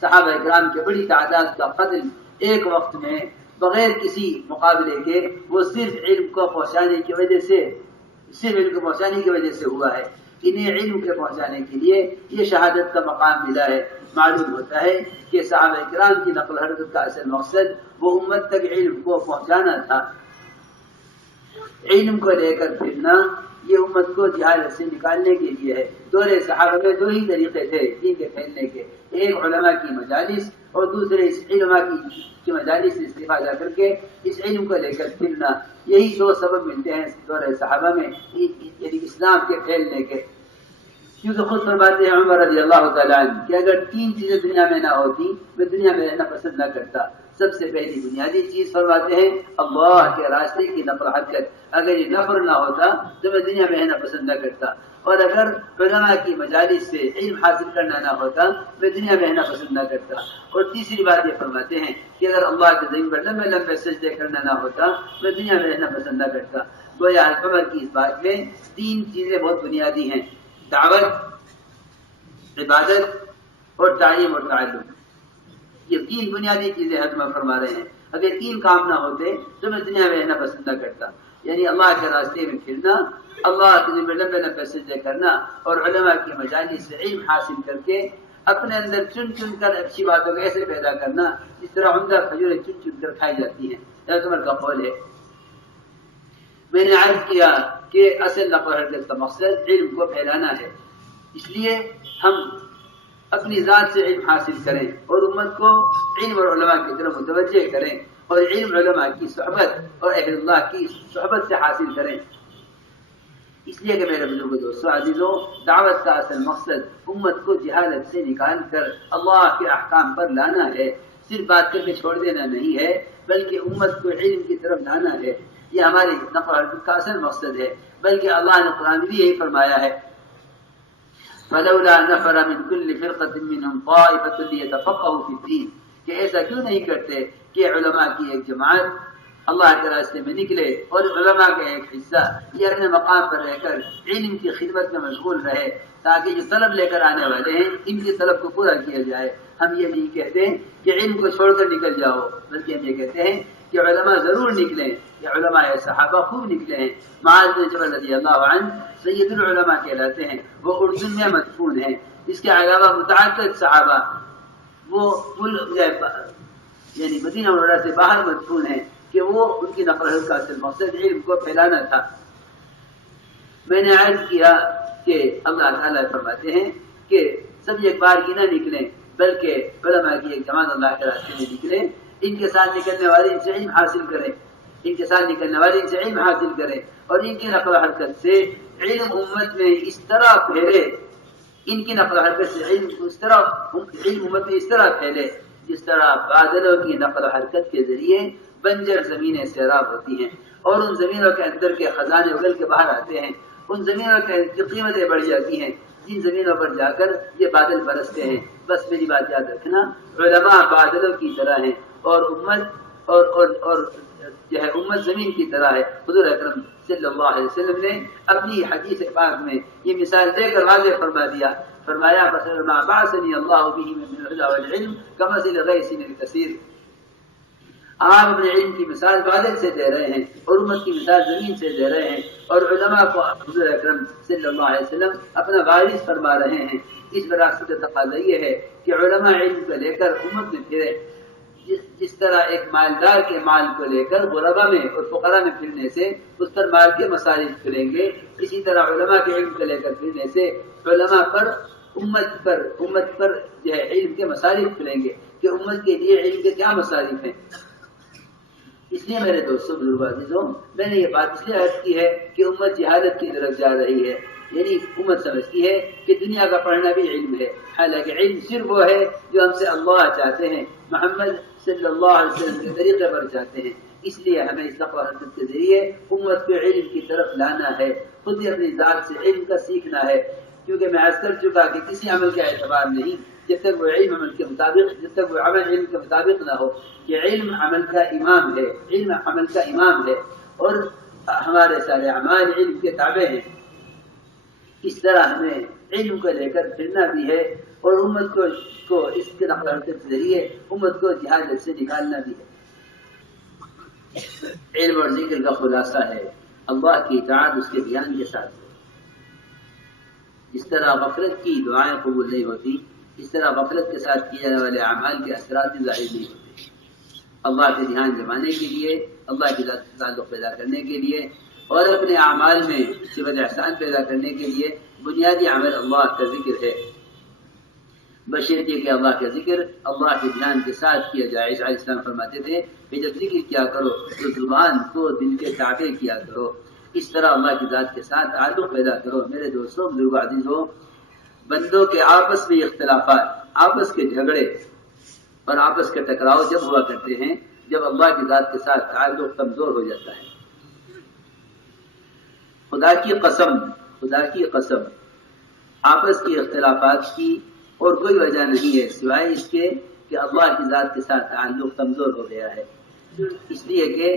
صحابہ کرام کی بڑی تعداد کا قتل ایک وقت میں بغیر کسی مقابلے کے، وہ صرف علم کو پہنچانے کی وجہ سے ہوا ہے۔ انہیں علم کے پہنچانے کے لیے یہ شہادت کا مقام ملا ہے۔ معلوم ہوتا ہے کہ صحابہ کرام کی نقل و حرکت کا اصل مقصد وہ امت تک علم کو پہنچانا تھا۔ علم کو لے کر پھرنا یہ امت کو جہالت سے نکالنے کے لیے ہے۔ دور صحابہ میں دو ہی طریقے تھے دین کے پھیلنے کے، ایک علماء کی مجالس اور دوسرے اس علماء کی مجالس سے استفادہ کر کے اس علم کو لے کر پھرنا۔ یہی دو سبب ملتے ہیں دور صحابہ میں یعنی اسلام کے پھیلنے کے۔ کیونکہ خود فرماتے ہیں عمر رضی اللہ تعالیٰ عنہ کہ اگر تین چیزیں دنیا میں نہ ہوتی میں دنیا میں رہنا پسند نہ کرتا۔ سب سے پہلی بنیادی چیز فرماتے ہیں اللہ کے راستے کی نقل و حرکت، اگر یہ نفر نہ ہوتا تو میں دنیا میں رہنا پسند نہ کرتا، اور اگر علماء کی مجالس سے علم حاصل کرنا نہ ہوتا میں دنیا میں رہنا پسند نہ کرتا۔ اور تیسری بات یہ فرماتے ہیں کہ اگر اللہ کے زمین پر لمبے لمبے سجدے کرنا نہ ہوتا میں دنیا میں رہنا پسند نہ کرتا۔ گویا عمر کی اس بات میں تین چیزیں بہت بنیادی ہیں، دعوت، عبادت اور تعلیم اور تعلم۔ یہ تین بنیادی چیزیں حتم فرما رہے ہیں، اگر تین کام نہ ہوتے تو میں دنیا میں رہنا پسند نہ کرتا۔ یعنی اللہ کے راستے میں پھرنا، اللہ کے ذمہ لمبے لمبے سجدے کرنا اور علماء کی مجالس سے علم حاصل کر کے اپنے اندر چن چن کر اچھی باتوں کو ایسے پیدا کرنا جس طرح عمدہ کھجوریں چن چن کر کھائی جاتی ہیں۔ حضرت عمر کا قول ہے۔ میں نے عرض کیا کہ اصل نقل و حرکت کا مقصد علم کو پھیلانا ہے، اس لیے ہم اپنی ذات سے علم حاصل کریں اور امت کو علم اور علماء کی طرف متوجہ کریں، اور علم علماء کی صحبت اور اہل اللہ کی صحبت سے حاصل کریں۔ اس لیے کہ میرے بزرگ دوستو عزیزوں، دعوت کا اصل مقصد امت کو جہالت سے نکال کر اللہ کے احکام پر لانا ہے، صرف بات کر کے چھوڑ دینا نہیں ہے، بلکہ امت کو علم کی طرف لانا ہے۔ یہ ہماری نقل و حرکت کا اصل مقصد ہے، بلکہ اللہ نے قرآن میں بھی یہی فرمایا ہے فَلَوْلَا نَفَرَ مِنْ كُلِّ فِرْقَةٍ مِّنْهُمْ طَائِفَةٌ لِيَتَفَقَّهُوا فِي الدِّينِ کہ ایسا کیوں نہیں کرتے کہ علماء کی ایک جماعت اللہ کے راستے میں نکلے اور علماء کا ایک حصہ یہ اپنے مقام پر رہ کر علم کی خدمت میں مشغول رہے، تاکہ جو طلب لے کر آنے والے ہیں ان کی طلب کو پورا کیا جائے۔ ہم یہ نہیں کہتے کہ علم کو چھوڑ کر نکل جاؤ، بلکہ ہم یہ کہتے ہیں کہ علماء ضرور نکلیں، کہ علماء صحابہ خوب نکلے ہیں۔ معاذ بن جبل رضی اللہ عنہ سید العلماء کہلاتے ہیں، وہ اردو میں مدفون ہیں۔ اس کے علاوہ متعدد صحابہ وہ یعنی مدینہ منورہ سے باہر مدفون ہیں کہ وہ ان کی نقل و حرکت کا اصل مقصد علم کو پھیلانا تھا۔ میں نے عرض کیا کہ اللہ تعالیٰ فرماتے ہیں کہ سب ایک بار کی نہ نکلیں، بلکہ علماء کی ایک جماعت اللہ کے راستے میں نکلیں، ان کے ساتھ نکلنے والے ان سے علم حاصل کریں، ان کے ساتھ نکلنے والے ان سے علم حاصل کریں، اور ان کی نقل و حرکت سے علم امت میں اس طرح پھیلے، ان کی نقل و حرکت سے علم امت میں اس طرح پھیلے جس طرح بادلوں کی نقل و حرکت کے ذریعے بنجر زمینیں سیراب ہوتی ہیں اور ان زمینوں کے اندر کے خزانے اگل کے باہر آتے ہیں، ان زمینوں کی قیمتیں بڑھ جاتی ہیں جن زمینوں پر جا کر یہ بادل برستے ہیں۔ بس میری بات یاد رکھنا، علماء بادلوں کی طرح ہیں اور امت اور جو ہے امت زمین کی طرح ہے۔ حضور اکرم صلی اللہ علیہ وسلم نے اپنی حدیث پاک میں یہ مثال دے کر واضح فرما دیا، فرمایا مثل ما بعثني الله به من الهدى والعلم كمثل غيث كثير۔ آپ اپنے علم کی مثال بادل سے دے رہے ہیں اور امت کی مثال زمین سے دے رہے ہیں، اور علماء کو حضور اکرم صلی اللہ علیہ وسلم اپنا وارث فرما رہے ہیں۔ اس وراثت کا تقاضا یہ ہے کہ علماء علم کو لے کر امت میں پھرے، جس طرح ایک مالدار کے مال کو لے کر غربا میں اور فقراء میں پھرنے سے اس پر مال کے مصارف پھریں گے، اسی طرح علماء کے علم کو لے کر پھرنے سے علماء پر امت پر جو ہے علم کے مصارف پھریں گے کہ امت کے لیے علم کے کیا مصارف ہیں۔ اس لیے میرے دوستوں بزرگوں عزیزوں، میں نے یہ بات اس لیے عرض کی ہے کہ امت جہالت کی طرف جا رہی ہے، یعنی امت سمجھتی ہے کہ دنیا کا پڑھنا بھی علم ہے، حالانکہ علم صرف وہ ہے جو ہم سے اللہ چاہتے ہیں، محمد صلی اللہ علیہ وسلم کے طریقے پر چاہتے ہیں۔ اس لیے ہمیں اس نقل و حرکت کے ذریعے امت کو علم کی طرف لانا ہے، خود ہی اپنی ذات سے علم کا سیکھنا ہے، کیونکہ میں عرض کر چکا کہ کسی عمل کا اعتبار نہیں جب تک وہ علم عمل کے مطابق، جب تک وہ عمل علم کے مطابق نہ ہو، کہ علم عمل کا امام ہے، علم عمل کا امام ہے اور ہمارے سارے اعمال علم کے تابع ہیں۔ اس طرح ہمیں علم کو لے کر پھرنا بھی ہے اور امت کو اس کے نقل و حرکت کے ذریعے امت کو جہالت سے نکالنا بھی ہے۔ علم اور ذکر کا خلاصہ ہے اللہ کی اطاعت اس کے بیان کے ساتھ۔ جس طرح غفلت کی دعائیں قبول نہیں ہوتی، اس طرح غفلت کے ساتھ کیے جانے والے اعمال کے اثرات بھی ظاہر نہیں ہوتے۔ اللہ کے دھیان جمانے کے لیے، اللہ کی ذات سے تعلق پیدا کرنے کے لیے اور اپنے اعمال میں صفت احسان پیدا کرنے کے لیے بنیادی عمل اللہ کا ذکر ہے، بشرطیے کہ اللہ کا ذکر اللہ کے دھیان کے ساتھ کیا جائے۔ علیہ السلام فرماتے تھے کہ جب ذکر کیا کرو تو زبان کو دل کے تابع کیا کرو، اس طرح اللہ کی ذات کے ساتھ تعلق پیدا کرو۔ میرے دوستوں، بزرگوں، عزیزوں، بندوں کے آپس میں اختلافات، آپس کے جھگڑے اور آپس کے ٹکراؤ جب ہوا کرتے ہیں جب اللہ کی ذات کے ساتھ تعلق کمزور ہو جاتا ہے۔ خدا کی قسم آپس کی اختلافات کی اور کوئی وجہ نہیں ہے سوائے اس کے کہ اللہ کی ذات کے ساتھ تعلق کمزور ہو گیا ہے، اس لیے کہ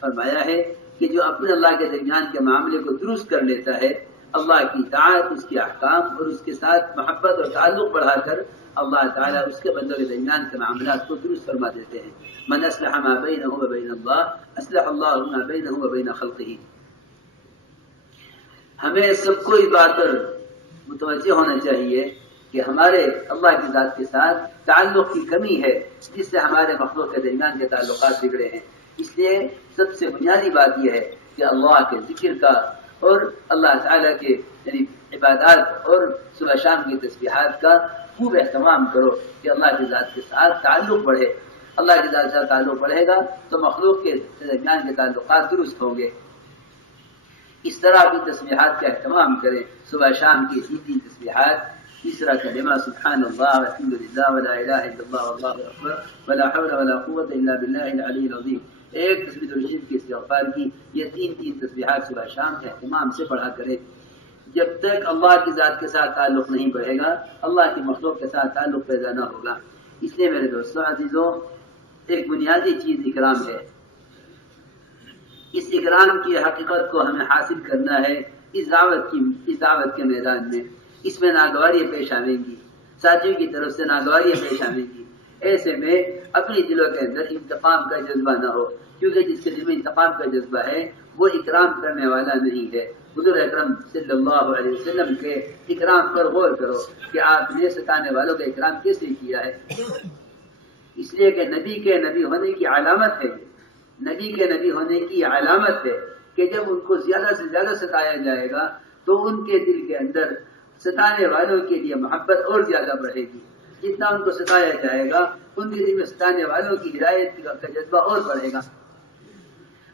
فرمایا ہے کہ جو اپنے اللہ کے درمیان کے معاملے کو درست کر لیتا ہے، اللہ کی اطاعت، اس کے احکام اور اس کے ساتھ محبت اور تعلق بڑھا کر اللہ تعالیٰ اس کے بندوں کے درمیان کے معاملات کو درست فرما دیتے ہیں۔ من اصلح ما بینہ و بین اللہ اصلح اللہ ما بینہ و بین خلقہ۔ ہمیں سب کو اس بات پر متوجہ ہونا چاہیے کہ ہمارے اللہ کی ذات کے ساتھ تعلق کی کمی ہے، جس سے ہمارے مخلوق کے درمیان کے تعلقات بگڑے ہیں۔ اس لیے سب سے بنیادی بات یہ ہے کہ اللہ کے ذکر کا اور اللہ تعالیٰ کے یعنی عبادات اور صبح شام کی تسبیحات کا خوب اہتمام کرو کہ اللہ کی ذات کے ساتھ تعلق بڑھے۔ اللہ کی ذات کے ساتھ تعلق بڑھے گا تو مخلوق کے درمیان کے تعلقات درست ہوں گے۔ اس طرح کی تسبیحات کا اہتمام کریں، صبح شام کی تین تسبیحات، تیسرا کلمہ سبحان اللہ والحمد للہ ولا الہ الا اللہ واللہ اکبر ولا حول ولا قوت الا باللہ العلی العظیم، ایک تسبیح الرشید کی استغفار کی، یہ تین تسبیحات صبح شام اہتمام سے پڑھا کریں۔ جب تک اللہ کی ذات کے ساتھ تعلق نہیں بڑھے گا، اللہ کی مخلوق کے ساتھ تعلق پیدا نہ ہوگا۔ اس لیے میرے دوستوں، عزیزوں، ایک بنیادی چیز اکرام ہے۔ اس اکرام کی حقیقت کو ہمیں حاصل کرنا ہے اس دعوت کے میدان میں۔ اس میں ناگواریاں پیش آئیں گی، ساتھیوں کی طرف سے ناگواریاں پیش آئیں گی، ایسے میں اپنی دلوں کے اندر انتقام کا جذبہ نہ ہو، کیونکہ جس کے دل میں انتقام کا جذبہ ہے وہ اکرام کرنے والا نہیں ہے۔ حضور اکرم صلی اللہ علیہ وسلم کے اکرام پر غور کرو کہ آپ نے ستانے والوں کا اکرام کیسے کیا ہے۔ اس لیے کہ نبی کے نبی ہونے کی علامت ہے، نبی کے نبی ہونے کی علامت ہے کہ جب ان کو زیادہ سے زیادہ ستایا جائے گا تو ان کے دل کے اندر ستانے والوں کے لیے محبت اور زیادہ بڑھے گی۔ جتنا ان کو ستایا جائے گا ان کے دل میں ستانے والوں کی ہدایت کا جذبہ اور بڑھے گا۔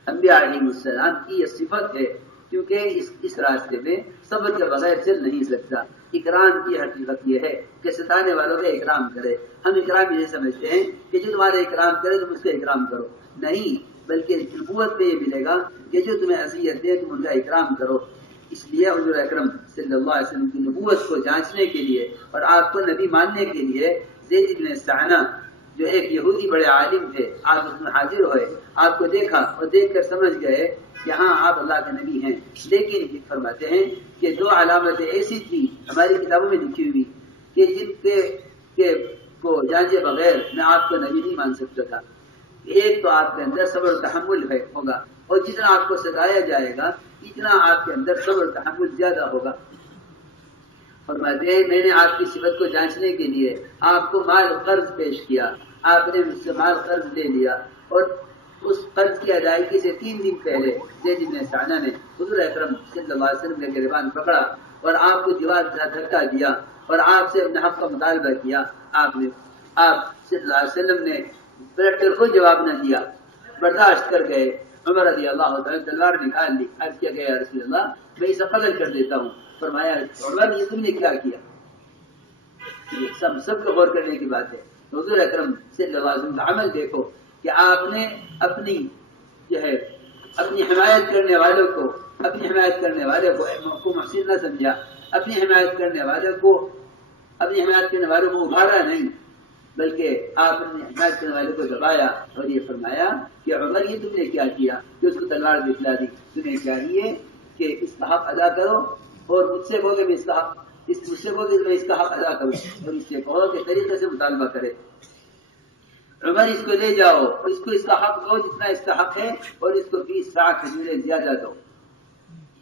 انبیاء علیہ السلام کی یہ صفت ہے، کیونکہ اس راستے میں صبر کے بغیر چل نہیں سکتا۔ اکرام کی حقیقت یہ ہے کہ ستانے والوں کا اکرام کرے۔ ہم اکرام یہ سمجھتے ہیں کہ جو تمہارا اکرام کرے تم اس کا اکرام کرو، نہیں، بلکہ نبوت میں یہ ملے گا کہ جو تمہیں اذیت دے تم ان کا اکرام کرو۔ اس لیے حضور اکرم صلی اللہ علیہ وسلم کی نبوت کو جانچنے کے لیے اور آپ کو نبی ماننے کے لیے زید بن سعنہ جو ایک یہودی بڑے عالم تھے، آپ اس میں حاضر ہوئے، آپ کو دیکھا اور دیکھ کر سمجھ گئے کہ ہاں آپ اللہ کے نبی ہیں، لیکن فرماتے ہیں کہ دو علامتیں ایسی تھی ہماری کتابوں میں لکھی ہوئی کہ جن کو جانچے بغیر میں آپ کو نبی نہیں مان سکتا تھا۔ ایک تو آپ کے اندر صبر و تحمل ہوگا، اور جتنا آپ کو ستایا جائے گا اتنا آپ کے اندر صبر و تحمل زیادہ ہوگا۔ فرماتے ہیں میں نے آپ کی صفت کو جانچنے کے لیے آپ کو مال قرض پیش کیا، آپ نے مجھ سے مال قرض لے لیا، اور اس قرض کی ادائیگی سے 3 دن پہلے زید بن سعنہ نے حضور اکرم صلی اللہ علیہ وسلم کا گریبان پکڑا اور آپ کو دیوار کا دھکا دیا اور آپ سے اپنے حق کا مطالبہ کیا۔ آپ صلی اللہ علیہ وسلم نے بیٹھ کر کوئی جواب نہ دیا، برداشت کر گئے۔ عمر رضی اللہ تعالیٰ تلوار نکال لی، عرض کیا گیا رسول اللہ میں اسے قتل کر دیتا ہوں۔ فرمایا عمر یہ تم نے کیا کیا؟ سب کو غور کرنے کی بات ہے۔ حضور اکرم صلی اللہ علیہ وسلم کا عمل دیکھو کہ آپ نے اپنی حمایت کرنے والوں کو محسن نہ سمجھا، اپنی حمایت کرنے والوں کو ابھارا نہیں، بلکہ آپ نے حمایت کرنے والوں کو دبایا اور یہ فرمایا کہ عمر یہ تم نے کیا کیا کہ اس کو تلوار دکھلا دی؟ تمہیں چاہیے کہ اس کا حق ادا کرو اور مجھ سے کہو کہ میں اس کا حق ادا کروں، اور اس سے کہو کہ طریقے سے مطالبہ کرے۔ عمر اس کو لے جاؤ اور اس کو اس کا حق دو جتنا اس کا حق ہے، اور اس کو 20 ساعت کھجوریں زیادہ دو۔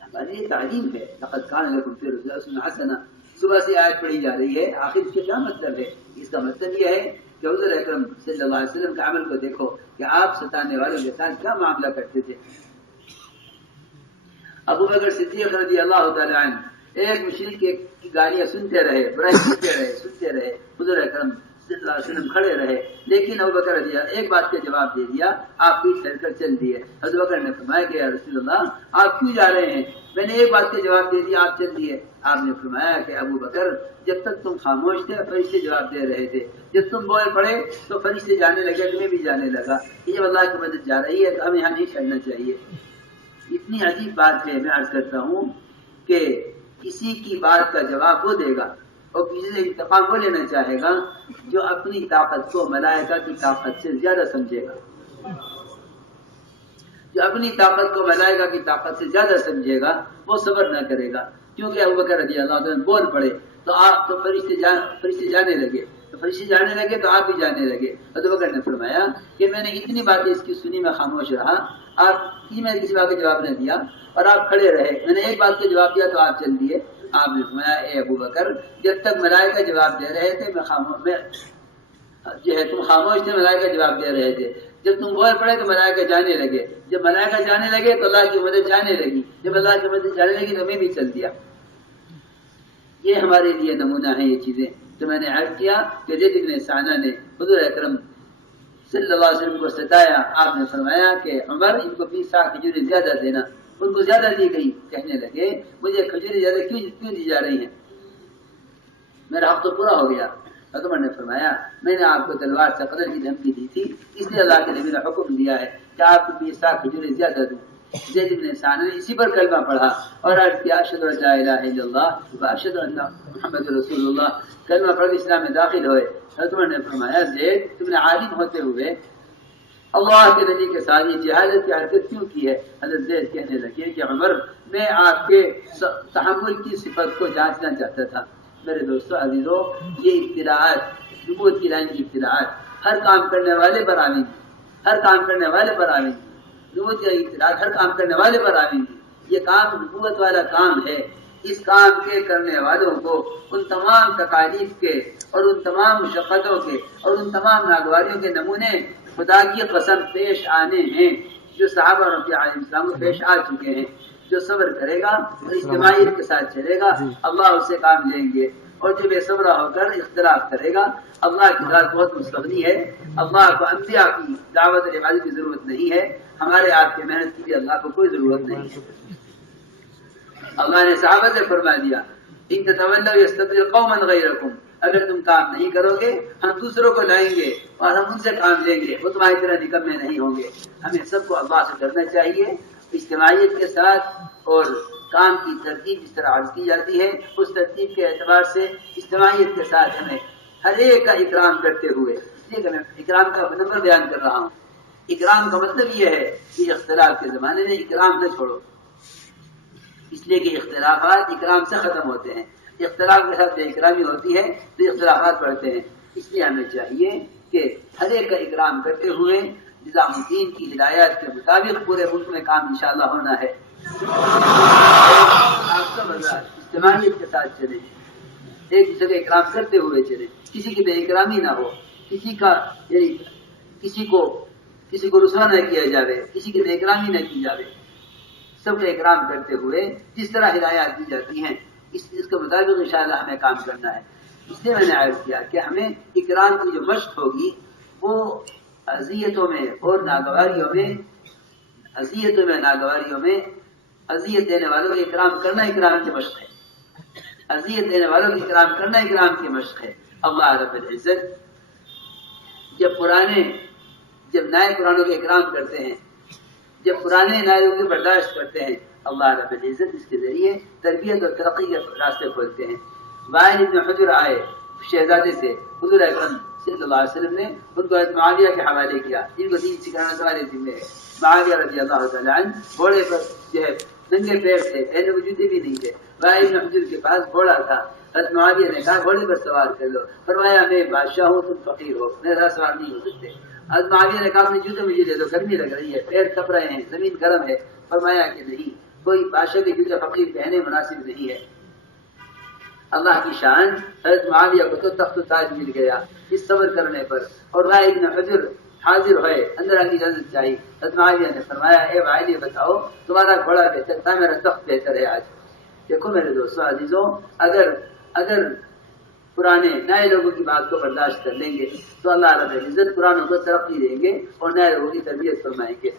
ہماری یہ تعلیم ہے، لقد کان لکم فی رسول اللہ اسوۃ حسنہ۔ صبح سے آیت پڑھی جا رہی ہے، آخر اس کا کیا مطلب ہے؟ اس کا مطلب یہ ہے کہ کہ حضور اکرم صلی اللہ علیہ وسلم کے عمل کو دیکھو کہ آپ ستانے والوں کے ساتھ کیا معاملہ کرتے تھے۔ ابو بکر صدیق رضی اللہ تعالی عنہ ایک مشرک کی گالیاں سنتے رہے، برائی سنتے رہے، حضور اکرم صلی اللہ علیہ وسلم کھڑے رہے، لیکن ابو بکر رضی اللہ ایک بات کا جواب دے دیا، آپ پیچھے پھر کر چل دیے۔ حضرت بکر نے فرمایا کہ یا رسول اللہ آپ کیوں جا رہے ہیں؟ میں نے ایک بات کا جواب دے دیا، آپ چل دیے۔ آپ نے فرمایا کہ ابو بکر جب تک تم خاموش تھے فرشتے جواب دے رہے تھے، جب تم بول پڑے تو فرشتے جانے لگے، تمہیں بھی جانے لگا۔ یہ اللہ کی مدد جا رہی ہے تو ہمیں یہاں نہیں کرنا چاہیے۔ اتنی عجیب بات ہے، میں عرض کرتا ہوں کہ کسی کی بات کا جواب وہ دے گا اور کسی سے انتقام وہ لینا چاہے گا جو اپنی طاقت کو ملائکہ کی طاقت سے زیادہ سمجھے گا، جو اپنی طاقت کو ملائکہ کی طاقت سے زیادہ سمجھے گا وہ صبر نہ کرے گا۔ کیونکہ ابو بکر رضی اللہ عنہ بول پڑے تو آپ تو فرشتے جانے لگے، تو فرشتے جانے لگے تو آپ بھی جانے لگے۔ ابو بکر نے فرمایا کہ میں نے اتنی باتیں اس کی سنی، میں خاموش رہا، آپ کی میں کسی بات کا جواب نہ دیا اور آپ کھڑے رہے، میں نے ایک بات کا جواب دیا تو آپ چل دیے۔ آپ نے فرمایا اے ابو بکر جب تک ملائکہ جواب دے رہے تھے میں جو ہے تم خاموش تھے، ملائکہ جواب دے رہے تھے، جب تم بول پڑے تو ملائکہ جانے لگے، جب ملائکہ جانے لگے تو اللہ کی مدد جانے لگی، جب اللہ کی مدد جانے لگی تو میں بھی چل دیا۔ یہ ہمارے لیے نمونہ ہے یہ چیزیں۔ تو میں نے عرض کیا کہ زید بن ثانہ نے حضور اکرم صلی اللہ علیہ وسلم کو ستایا، آپ نے فرمایا کہ عمر ان کو 20 سا کھجوریں زیادہ دینا، ان کو زیادہ دی گئی۔ کہنے لگے مجھے کھجوریں زیادہ کیوں دی جا رہی ہیں، میرا حق تو پورا ہو گیا۔ عمر نے فرمایا میں نے آپ کو تلوار سے قتل کی دھمکی دی تھی، اس لیے اللہ کے نبی نے حکم دیا ہے کہ آپ کو 20 سا کھجوریں زیادہ دوں۔ زید بن ثانہ نے اسی پر کلمہ پڑھا اور عرض کیا اشہد ان لا الہ الا اللہ واشہد ان محمد رسول اللہ، کلمہ پڑھ کے اسلام میں داخل ہوئے۔ عمر نے فرمایا زید تم نے عالم ہوتے ہوئے اللہ کے نبی کے ساتھ یہ جہالت کی حرکت کیوں کی ہے؟ حضرت زید کہنے لگے کہ عمر میں آپ کے تحمل کی صفت کو جانچنا چاہتا تھا۔ میرے دوستو عزیزو، یہ اختراعات، نبوت کی لائن کی اختراعات ہر کام کرنے والے پر آمین، ہر کام کرنے والے پر آمین، نبوت کی اختراعات ہر کام کرنے والے پر آمین۔ یہ کام نبوت والا کام ہے، اس کام کے کرنے والوں کو ان تمام تکالیف کے اور ان تمام مشقتوں کے اور ان تمام ناگواریوں کے نمونے خدا کی قسم پیش آنے ہیں جو صحابہ رضی اللہ علیہ وسلم کو پیش آ چکے ہیں۔ جو صبر کرے گا اور اجتماعیت کے ساتھ چلے گا اللہ اس سے کام لیں گے، اور جو بے صبر ہو کر اختلاف کرے گا اللہ کی ذات بہت مستغنی ہے۔ اللہ کو انبیاء کی دعوت اور عبادت کی ضرورت نہیں ہے، ہمارے آپ کی محنت کی بھی اللہ کو کوئی ضرورت نہیں ہے۔ اللہ نے صحابہ سے فرما دیا ان تتولوا یستبدل قوما غیرکم، اگر تم کام نہیں کرو گے ہم دوسروں کو لائیں گے اور ہم ان سے کام لیں گے، وہ تمہاری طرح نکمے نہیں ہوں گے۔ ہمیں سب کو اللہ سے ڈرنا چاہیے، اجتماعیت کے ساتھ، اور کام کی ترتیب جس طرح عرض کی جاتی ہے اس ترتیب کے اعتبار سے اجتماعیت کے ساتھ ہمیں ہر ایک کا اکرام کرتے ہوئے، اس لیے کہ میں اکرام کا نمبر بیان کر رہا ہوں۔ اکرام کا مطلب یہ ہے کہ اختلاف کے زمانے میں اکرام نہ چھوڑو، اس لیے کہ اختلافات اکرام سے ختم ہوتے ہیں، اختلاف کے ساتھ بے اکرامی ہوتی ہے تو اختلافات بڑھتے ہیں۔ اس لیے ہمیں چاہیے کہ ہر ایک کا اکرام کرتے ہوئے نظام الدین کی ہدایات کے مطابق پورے ملک میں کام انشاءاللہ ہونا ہے۔ آپ سب اجتماعیت کے ساتھ چلیں، ایک دوسرے کا اکرام کرتے ہوئے چلیں، کسی کی بے اکرامی نہ ہو، کسی کو رسوا نہ کیا جائے، کسی کی بے اکرامی نہ کی جائے، سب کا اکرام کرتے ہوئے جس طرح ہدایات دی جاتی ہیں اس کے مطابق انشاءاللہ ہمیں کام کرنا ہے۔ اس لیے میں نے عرض کیا کہ ہمیں اکرام کی جو مشق ہوگی وہ اذیتوں میں اور ناگواریوں میں اذیت دینے والوں کا اکرام کرنا اکرام کی مشق ہے، اذیت دینے والوں کا اکرام کرنا اکرام کی مشق ہے۔ اللہ رب العزت جب نئے قرآنوں کا اکرام کرتے ہیں، جب پرانے نائروں کی برداشت کرتے ہیں، اللہ رب العزت اس کے ذریعے تربیت اور ترقی کے راستے کھولتے ہیں۔ وائل ابن حجر آئے شہزادے سے، حضور اکرم صلی اللہ علیہ وسلم نے ان کو معاویہ کے حوالے کیا، جن کو دین سکھانا تمہارے ذمہ ہے۔ معاویہ رضی اللہ تعالیٰ عنہ گھوڑے پر جو ہے ننگے پیر تھے، پہلے وہ جوتے بھی نہیں تھے، وائل ابن حجر کے پاس گھوڑا تھا۔ حضرت معاویہ نے کہا گھوڑے پر سوار کر لو، فرمایا میں بادشاہ ہوں تم فقیر ہو، میرا سوار نہیں ہو سکتے۔ حضرت معاویہ نے کہا اپنے جوتے مجھے دے دو، گرمی لگ رہی ہے، پیر تپ رہے ہیں، زمین گرم ہے۔ فرمایا کہ نہیں، کوئی بادشاہ کے جوتے فقیر پہنے مناسب نہیں ہے۔ اللہ کی شان حضرت معاویہ کو تو تخت و تاج مل گیا اس صبر کرنے پر، اور رائے ابن حجر حاضر ہوئے، اندر آنے کی اجازت چاہیے۔ حضرت معاویہ نے فرمایا اے بھائی یہ بتاؤ تمہارا گھوڑا بہتر تھا میرا تخت بہتر ہے آج؟ دیکھو میرے دوستوں عزیزوں، اگر پرانے نئے لوگوں کی بات کو برداشت کر لیں گے تو اللہ رب العزت پرانوں کو ترقی دیں گے اور نئے لوگوں کی تربیت فرمائیں گے۔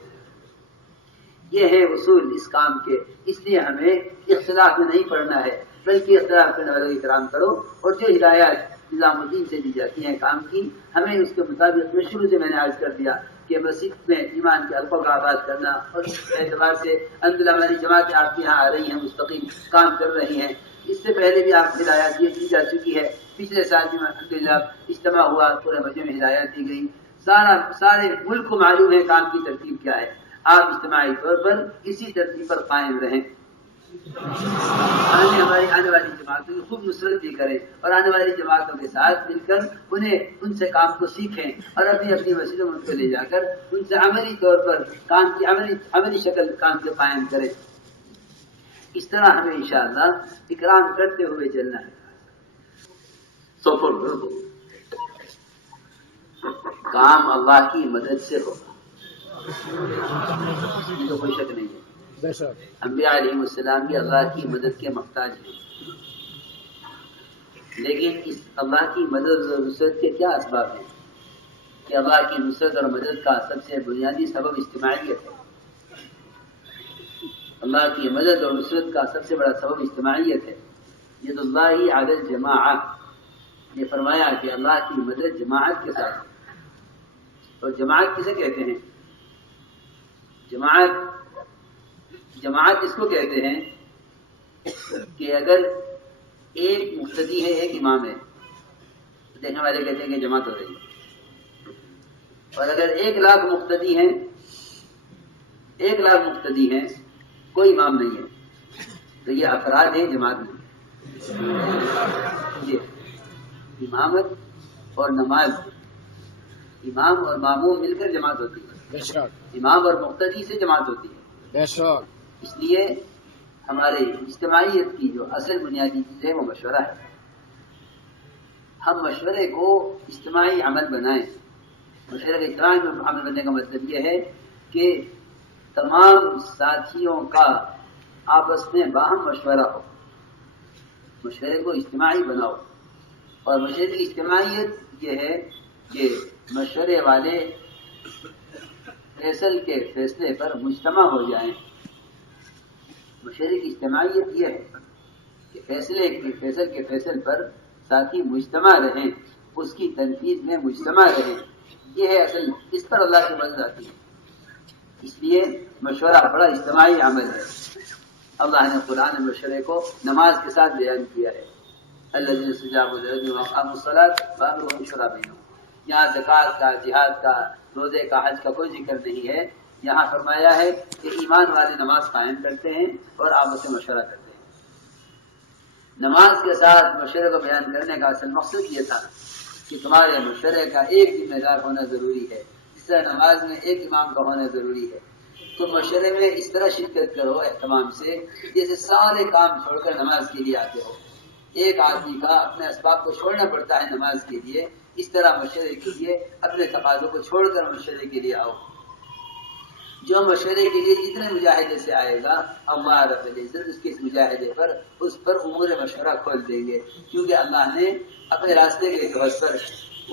یہ ہے اصول اس کام کے، اس لیے ہمیں اختلاف میں نہیں پڑنا ہے، بلکہ اختلاف کرنے والوں کی احترام کرو، اور جو ہدایات نظام الدین سے دی جاتی ہیں کام کی، ہمیں اس کے مطابق میں شروع سے میں نے عرض کر دیا کہ مسجد میں ایمان کے حلقوں کا آغاز کرنا، اور اس اعتبار سے الحمدللہ ہماری جماعتیں آپ کے یہاں آ رہی ہیں، مستقیم کام کر رہی ہیں۔ اس سے پہلے بھی آپ ہدایات یہ دی جا چکی ہے، پچھلے سال بھی الحمدللہ اجتماع ہوا، پورے مجمع میں ہدایات دی گئی، سارے ملک کو معلوم ہے کام کی ترتیب کیا ہے۔ آپ اجتماعی طور پر اسی ترتیب پر قائم رہیں، ہماری آنے والی جماعتوں کی خوب نصرت بھی کریں، اور آنے والی جماعتوں کے ساتھ مل کر ان سے کام کو سیکھیں، اور اپنی اپنی مسجدوں میں لے جا کر ان سے عملی طور پر کام کی عملی شکل کام کے قائم کریں۔ اس طرح ہمیں انشاءاللہ اکرام کرتے ہوئے چلنا ہے۔ کام اللہ کی مدد سے ہوگا، یہ تو کوئی شک نہیں ہے۔ انبیاء علیہ السلام بھی اللہ کی مدد کے محتاج ہیں، لیکن اس اللہ کی مدد اور نصرت کے کیا اسباب ہیں؟ کہ اللہ کی نصرت اور مدد کا سب سے بنیادی سبب اجتماعیت ہے۔ اللہ کی مدد اور نصرت کا سب سے بڑا سبب اجتماعیت ہے۔ ید اللہ علی الجماعہ، یہ فرمایا کہ اللہ کی مدد جماعت کے ساتھ، اور جماعت کسے کہتے ہیں؟ جماعت اس کو کہتے ہیں کہ اگر ایک مقتدی ہے ایک امام ہے تو دیکھنے والے کہتے ہیں کہ جماعت ہو رہی ہے، اور اگر 1,00,000 مقتدی ہیں کوئی امام نہیں ہے تو یہ افراد ہیں، جماعت نہیں۔ یہ امامت اور نماز، امام اور ماموم مل کر جماعت ہوتی ہے، امام اور مقتدی سے جماعت ہوتی ہے۔ اس لیے ہمارے اجتماعیت کی جو اصل بنیادی چیز ہے وہ مشورہ ہے۔ ہم مشورے کو اجتماعی عمل بنائیں۔ مشورے کے اجتماعی عمل بننے کا مطلب یہ ہے کہ تمام ساتھیوں کا آپس میں باہم مشورہ ہو، مشورے کو اجتماعی بناؤ، اور مشورے کی اجتماعیت یہ ہے کہ مشورے والے فیصلے پر مجتمع ہو جائیں۔ مشورے کی اجتماعیت یہ ہے کہ فیصل پر ساتھی مجتمع رہیں، اس کی تنفیذ میں مجتمع رہیں، یہ ہے اصل، اس پر اللہ کی مدد آتی ہے۔ اس لیے مشورہ بڑا اجتماعی عمل ہے۔ اللہ نے قرآن مشورے کو نماز کے ساتھ بیان کیا ہے، الذین استجابوا لربهم واقاموا الصلاۃ وامرهم شورى بینہم۔ یہاں زکوٰۃ کا، جہاد کا، روزے کا، حج کا کوئی ذکر نہیں ہے، یہاں فرمایا ہے کہ ایمان والے نماز قائم کرتے ہیں اور آپس میں مشورہ کرتے ہیں۔ نماز کے ساتھ مشورے کو بیان کرنے کا اصل مقصد یہ تھا کہ تمہارے مشورے کا ایک ذمہ دار ہونا ضروری ہے، اس طرح نماز میں ایک امام کا ہونا ضروری ہے۔ تو مشورے میں اس طرح شرکت کرو اہتمام سے جیسے سارے کام چھوڑ کر نماز کے لیے آتے ہو۔ ایک آدمی کا اپنے اسباب کو چھوڑنا پڑتا ہے نماز کے لیے، اس طرح مشورے کے لیے اپنے تقاضوں کو چھوڑ کر مشورے کے لیے آؤ۔ جو مشورے کے لیے جتنے مجاہدے سے آئے گا اللہ رب العزت اس کے مجاہدے پر اس پر امور مشورہ کھول دیں گے، کیونکہ اللہ نے اپنے راستے کے طور پر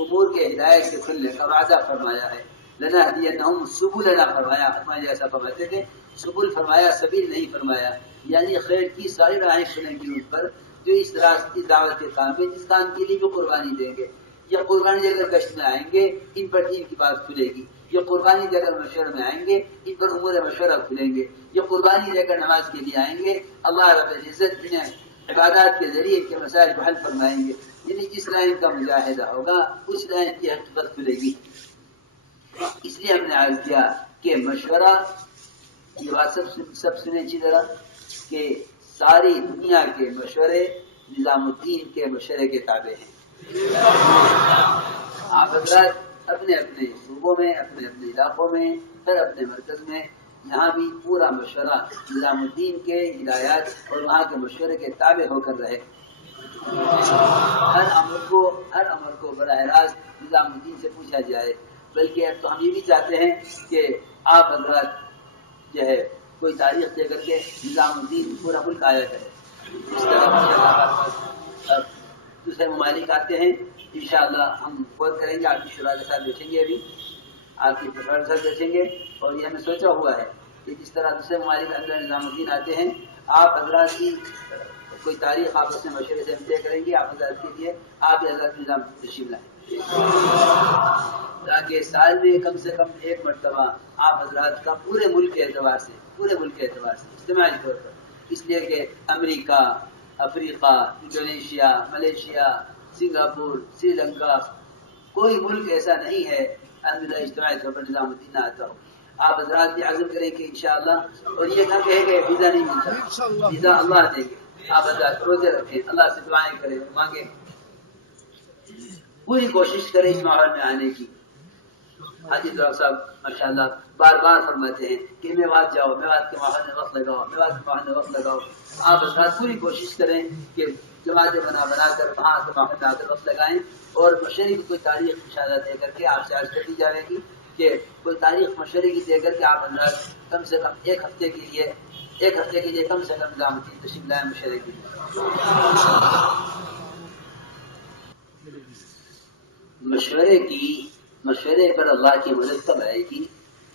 امور کے ہدایت کے کھلنے کا وعدہ فرمایا ہے۔ لنہدینہم سبلنا فرمایا، ہمارے ایسا فرماتے تھے، سبل فرمایا، سبیل نہیں فرمایا، یعنی خیر کی ساری راہیں کھلیں گی ان پر جو اس دعوت کے کام میں جس کام کے لیے جو قربانی دیں گے، یا قربانی دے کر گشت میں آئیں گے ان پر دین کی بات کھلے گی، یا قربانی دے کر مشورے میں آئیں گے ان پر امور مشورہ کھلیں گے، یا قربانی دے کر نماز کے لیے آئیں گے اللہ رب العزت انہیں عبادات کے ذریعے کے مسائل کو حل فرمائیں گے، یعنی جس لائن کا مجاہدہ ہوگا اس لائن کی حقیقت کھلے گی۔ اس لیے ہم نے عرض کیا کہ مشورہ، یہ بات سب سنے اچھی طرح کہ ساری دنیا کے مشورے نظام الدین کے مشورے کے تابع ہیں۔ آپ حضرات اپنے اپنے صوبوں میں، اپنے اپنے علاقوں میں، پھر اپنے مرکز میں، یہاں بھی پورا مشورہ نظام الدین کے ہدایات اور وہاں کے مشورے کے تابع ہو کر رہے۔ ہر امر کو براہ راست نظام الدین سے پوچھا جائے، بلکہ اب تو ہم یہ بھی چاہتے ہیں کہ آپ حضرات جو ہے کوئی تاریخ دے کر کے نظام الدین پورا ملک آیا کرے. اس طرح دوسرے ممالک آتے ہیں، انشاءاللہ ہم غور کریں گے، آپ کی شورا کے ساتھ بیٹھیں گے، ابھی آپ کی پروفیسر کے ساتھ بیٹھیں گے، اور یہ ہمیں سوچا ہوا ہے کہ جس طرح دوسرے ممالک کے اندر نظام الدین آتے ہیں، آپ حضرات کی کوئی تاریخ آپ اپنے مشورے سے طے کریں گے، آپ حضرات کے لیے آپ حضرات نظام تشریف لائیں، تاکہ سال میں کم سے کم ایک مرتبہ آپ حضرات کا پورے ملک کے اعتبار سے اجتماعی طور پر، اس لیے کہ امریکہ، افریقہ، Indonesia, Malaysia, Singapore, Sri Lanka, کوئی ملک ایسا نہیں ہے الحمدللہ اجتماعی طور پر نظام الدین نہ آتا ہو. آپ حضرات بھی عزم کریں کہ انشاءاللہ، اور یہ نہ کہے کہ ویزا نہیں ملتا، ویزا اللہ دیں گے. آپ حضرات روزے رکھیں، اللہ سے دعائیں کریں، مانگیں، پوری کوشش کریں اس ماحول میں آنے کی. حاجی دعا صاحب ماشاءاللہ بار بار فرماتے ہیں کہ میوات جاؤ، میوات کے ماحول میں وقت لگاؤ، میوات کے ماحول میں وقت لگاؤ. آپ حضرات پوری کوشش کریں کہ جماعتیں بنا کر وہاں کے ماحول میں آ کر وقت لگائیں، اور مشورے کی کوئی تاریخ انشاءاللہ دے کر کے آپ سے عرض کر دی جائے گی کہ کوئی تاریخ مشورے کی دے کر کے آپ حضرات کم سے کم ایک ہفتے کے لیے کم سے کم نظام الدین تشریف لائیں مشورے کے لیے. مشورے پر اللہ کی مدد کب آئے گی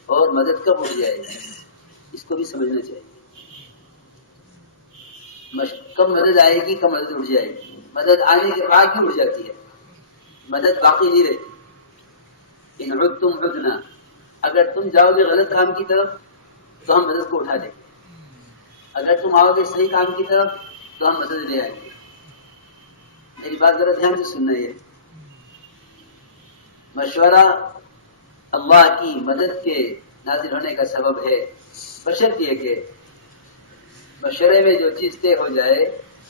اور مدد کب اٹھ جائے گی، اس کو بھی سمجھنا چاہیے. کب مدد آئے گی، کب مدد اٹھ جائے گی. مدد آنے کے بعد بھی اٹھ جاتی ہے، مدد باقی نہیں رہتی. ان عدتم عدنا، اگر تم جاؤ گے غلط کام کی طرف تو ہم مدد کو اٹھا دیں گے، اگر تم آؤ گے صحیح کام کی طرف تو ہم مدد لے آئیں گے. میری بات ذرا دھیان سے سننا. ہے مشورہ اللہ کی مدد کے نازل ہونے کا سبب ہے، بشرط یہ کہ مشورے میں جو چیز طے ہو جائے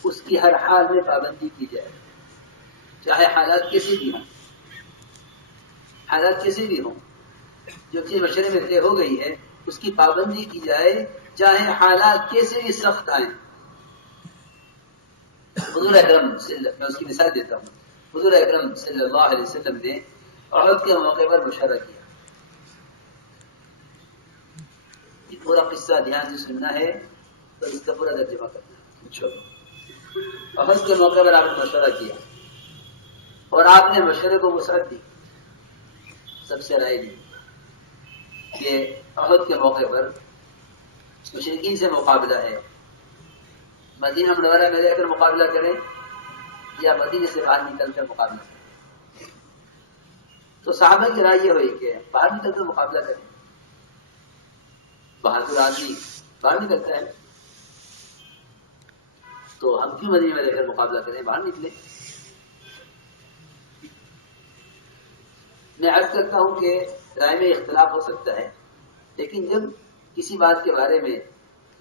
اس کی ہر حال میں پابندی کی جائے، چاہے حالات کیسی بھی ہوں. جو چیز مشورے میں طے ہو گئی ہے اس کی پابندی کی جائے، چاہے حالات کیسے بھی سخت آئیں. حضور اکرم میں اس کی مثال دیتا ہوں. حضور اکرم صلی اللہ علیہ وسلم نے احد کے موقع پر مشورہ کیا. یہ پورا قصہ دھیان سے سننا ہے اور اس کا پورا ترجمہ کرنا ہے. احد کے موقع پر آپ نے مشورہ کیا اور آپ نے مشورے کو وسعت دی، سب سے رائے دی کہ احد کے موقع پر مشرکین سے مقابلہ ہے، مدینہ منورہ میں رہ کر مقابلہ کریں یا مدینے سے باہر نکل کر مقابلہ کریں. تو صحابہ کی رائے یہ ہوئی کہ باہر نکل کر مقابلہ کریں. بہادر آدمی باہر نکلتا ہے، تو ہم کیوں مدینے میں رہ کر مقابلہ کریں، باہر نکلیں. میں عرض کرتا ہوں کہ رائے میں اختلاف ہو سکتا ہے، لیکن جب کسی بات کے بارے میں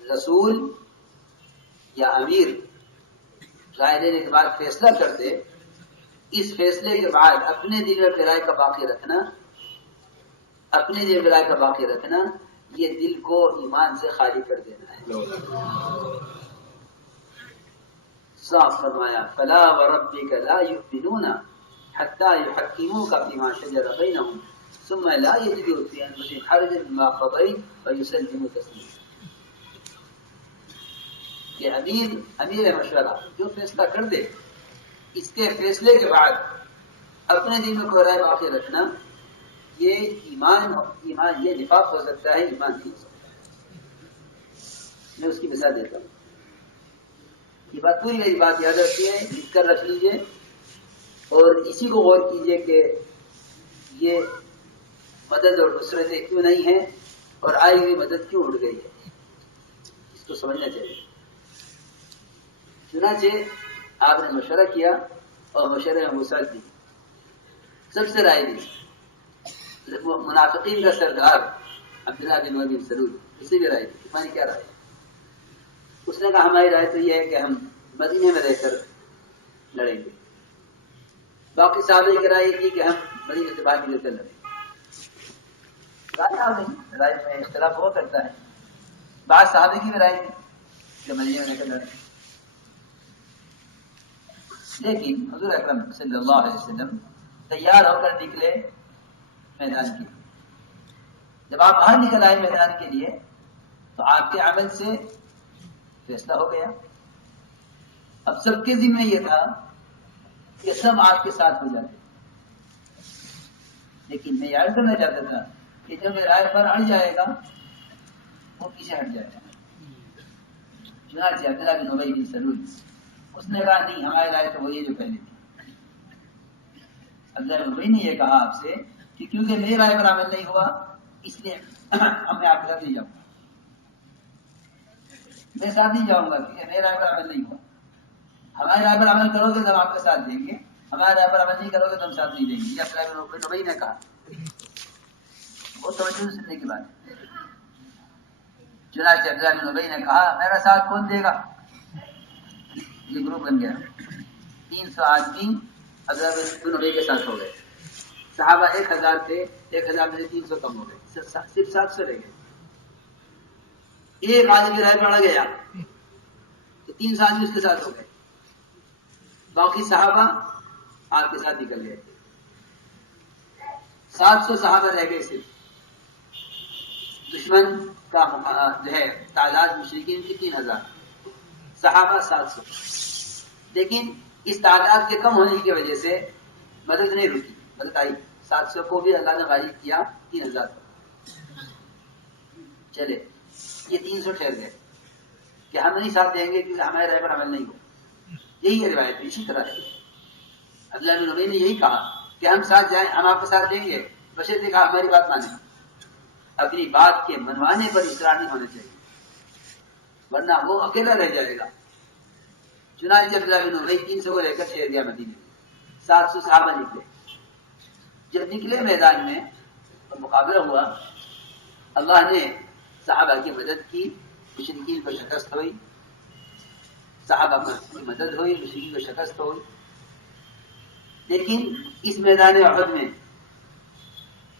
رسول یا امیر رائے دینے کے بعد فیصلہ کرتے، اس فیصلے کے بعد اپنے دل میں رائے کا باقی رکھنا یہ دل کو ایمان سے خالی کر دینا ہے. صاف فرمایا فلا وربک لا یؤمنون حتی یحکموک فیما شجر بینہم ثم لا یجدوا فی انفسہم حرجا مما قضیت ویسلموا تسلیما. کہ امیر مشورہ جو فیصلہ کر دے، اس کے فیصلے کے بعد اپنے دل میں کوئی رائے باقی رکھنا، یہ ایمان یہ نفاق ہو سکتا ہے، ایمان نہیں ہو سکتا. میں اس کی مثال دیتا ہوں. یہ بات پوری میری بات یاد رکھیے، لکھ کر رکھ لیجیے اور اسی کو غور کیجیے کہ یہ مدد اور نصرتیں کیوں نہیں ہیں اور آئی ہوئی مدد کیوں اڑ گئی ہے، اس کو سمجھنا چاہیے. چنانچہ آپ نے مشورہ کیا اور مشورے میں وسعت دی، سب سے رائے دی. منافقین کا سردار عبداللہ بن ابی بن سلول، اسی بھی رائے دی. تمہاری کیا رائے؟ اس نے کہا ہماری رائے تو یہ ہے کہ ہم مدینے میں رہ کر لڑیں گے. باقی صحابہ کی رائے تھی کہ ہم مدینے سے باہر نکل کر لڑیں گے. رائے میں اختلاف ہوا کرتا ہے. بعض صحابہ کی بھی رائے تھی کہ مدینے میں رہ کر لڑیں گے. لیکن حضور اکرم صلی اللہ علیہ وسلم تیار ہو کر نکلے میدان کے لیے. جب آپ باہر نکل آئے میدان کے لیے تو آپ کے عمل سے فیصلہ ہو گیا. اب سب کے ذمہ یہ تھا کہ سب آپ کے ساتھ ہو جاتے، لیکن میں یاد کرنا چاہتا تھا کہ جو میرا رائے پر اڑ جائے گا وہ پیچھے ہٹ جائے گا. چنانچہ عبداللہ بن ابی بن سلول اس نے کہا نہیں، ہمارے رائے تو وہی جو پہلے تھی. عبداللہ بن ابی نے یہ کہا آپ سے کہ کیونکہ میری رائے پر عمل نہیں ہوا اس لیے میں آپ کے ساتھ نہیں جاؤں گا، میں ساتھ نہیں جاؤں گا کیونکہ میری رائے پر عمل نہیں ہوا. ہماری رائے پر عمل کرو گے تو ہم آپ کا ساتھ دیں گے، ہماری رائے پر عمل نہیں کرو گے تو ہم ساتھ نہیں دیں گے. یہ عبداللہ بن ابی نے کہا. وہ توجہ سننے کی بات ہے. چنانچہ عبداللہ بن ابی نے کہا میرا ساتھ کون دے گا؟ یہ گروپ بن گیا. 300 آدمی عبداللہ بن ابی کے ساتھ ہو گئے. صحابہ 1000 تھے، 1000 میں سے 300 کم ہو گئے، صرف 700 رہ گئے. ایک آدمی رائے پڑ گیا تو 300 آدمی اس کے ساتھ ہو گئے. باقی صحابہ آپ کے ساتھ نکل گئے تھے. 700 صحابہ رہ گئے صرف. دشمن کا جو ہے تعداد مشرکین کی 3000، صحابہ 700. لیکن اس تعداد کے کم ہونے کی وجہ سے مدد نہیں رکی، مدد آئی. 700 کو بھی اللہ نے غالب کیا 3000 تک. چلے یہ 300 ٹھہر گئے کہ ہم نہیں ساتھ دیں گے کیونکہ ہمارے رائے پر عمل نہیں ہو. یہی ہے روایت. اسی طرح ہے عبداللہ بن ابی نے یہی کہا کہ ہم ساتھ جائیں، ہم آپ کو ساتھ دیں گے بشرط کہ ہماری بات مانیں. اپنی بات کے منوانے پر اصرار نہیں ہونا چاہیے ورنہ وہ اکیلا رہ جائے گا. چنانچہ عبداللہ بن ابی 300 کو لے کر ٹھہر گیا مدینے میں. 700 صحابہ نکلے. جب نکلے میدان میں تو مقابلہ ہوا. اللہ نے صحابہ کی مدد کی، مشرکین کو شکست ہوئی. صحابہ کی مدد ہوئی، مشرکین کو شکست ہوئی. لیکن اس میدان احد میں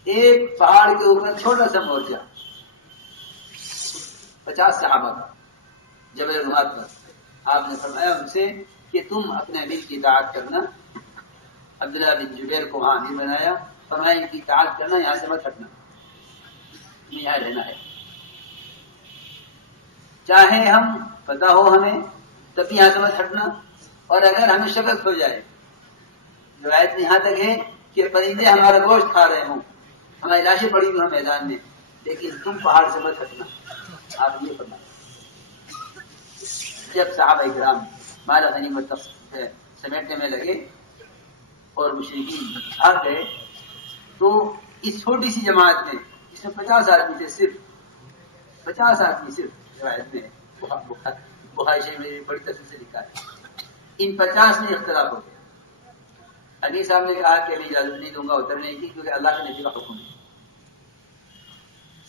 ایک پہاڑ کے اوپر چھوٹا سا مورچہ 50 صحابہ کا جبل رومات پر. آپ نے فرمایا ان سے کہ تم اپنے امیر کی اطاعت کرنا. عبداللہ بن جبیر کو وہاں امیر بنایا. فرمایا ان کی اطاعت کرنا، یہاں سے مت ہٹنا، تمہیں یہاں رہنا ہے. چاہے ہم پتہ ہو ہمیں تب بھی یہاں سے مت ہٹنا، اور اگر ہمیں شکست ہو جائے، روایت میں یہاں تک ہے کہ پرندے ہمارا گوشت کھا رہے ہوں، ہماری لاشیں پڑی ہوئی ہوں میدان میں، لیکن تم پہاڑ سے مت ہٹنا. آپ یہ فرمائیں. جب صحابہ کرام مال غنیمت سمیٹنے میں لگے اور مشرکین بھاگ گئے تو اس چھوٹی سی جماعت میں جس میں 50 آدمی تھے، صرف 50 آدمی، صرف روایت میں بخاری شریف میں بڑی تفصیل سے لکھا ہے، ان 50 میں اختلاف ہو گیا. امیر صاحب نے کہا کہ میں اجازت نہیں دوں گا اترنے کی کیونکہ اللہ کے نبی کا حکم ہے.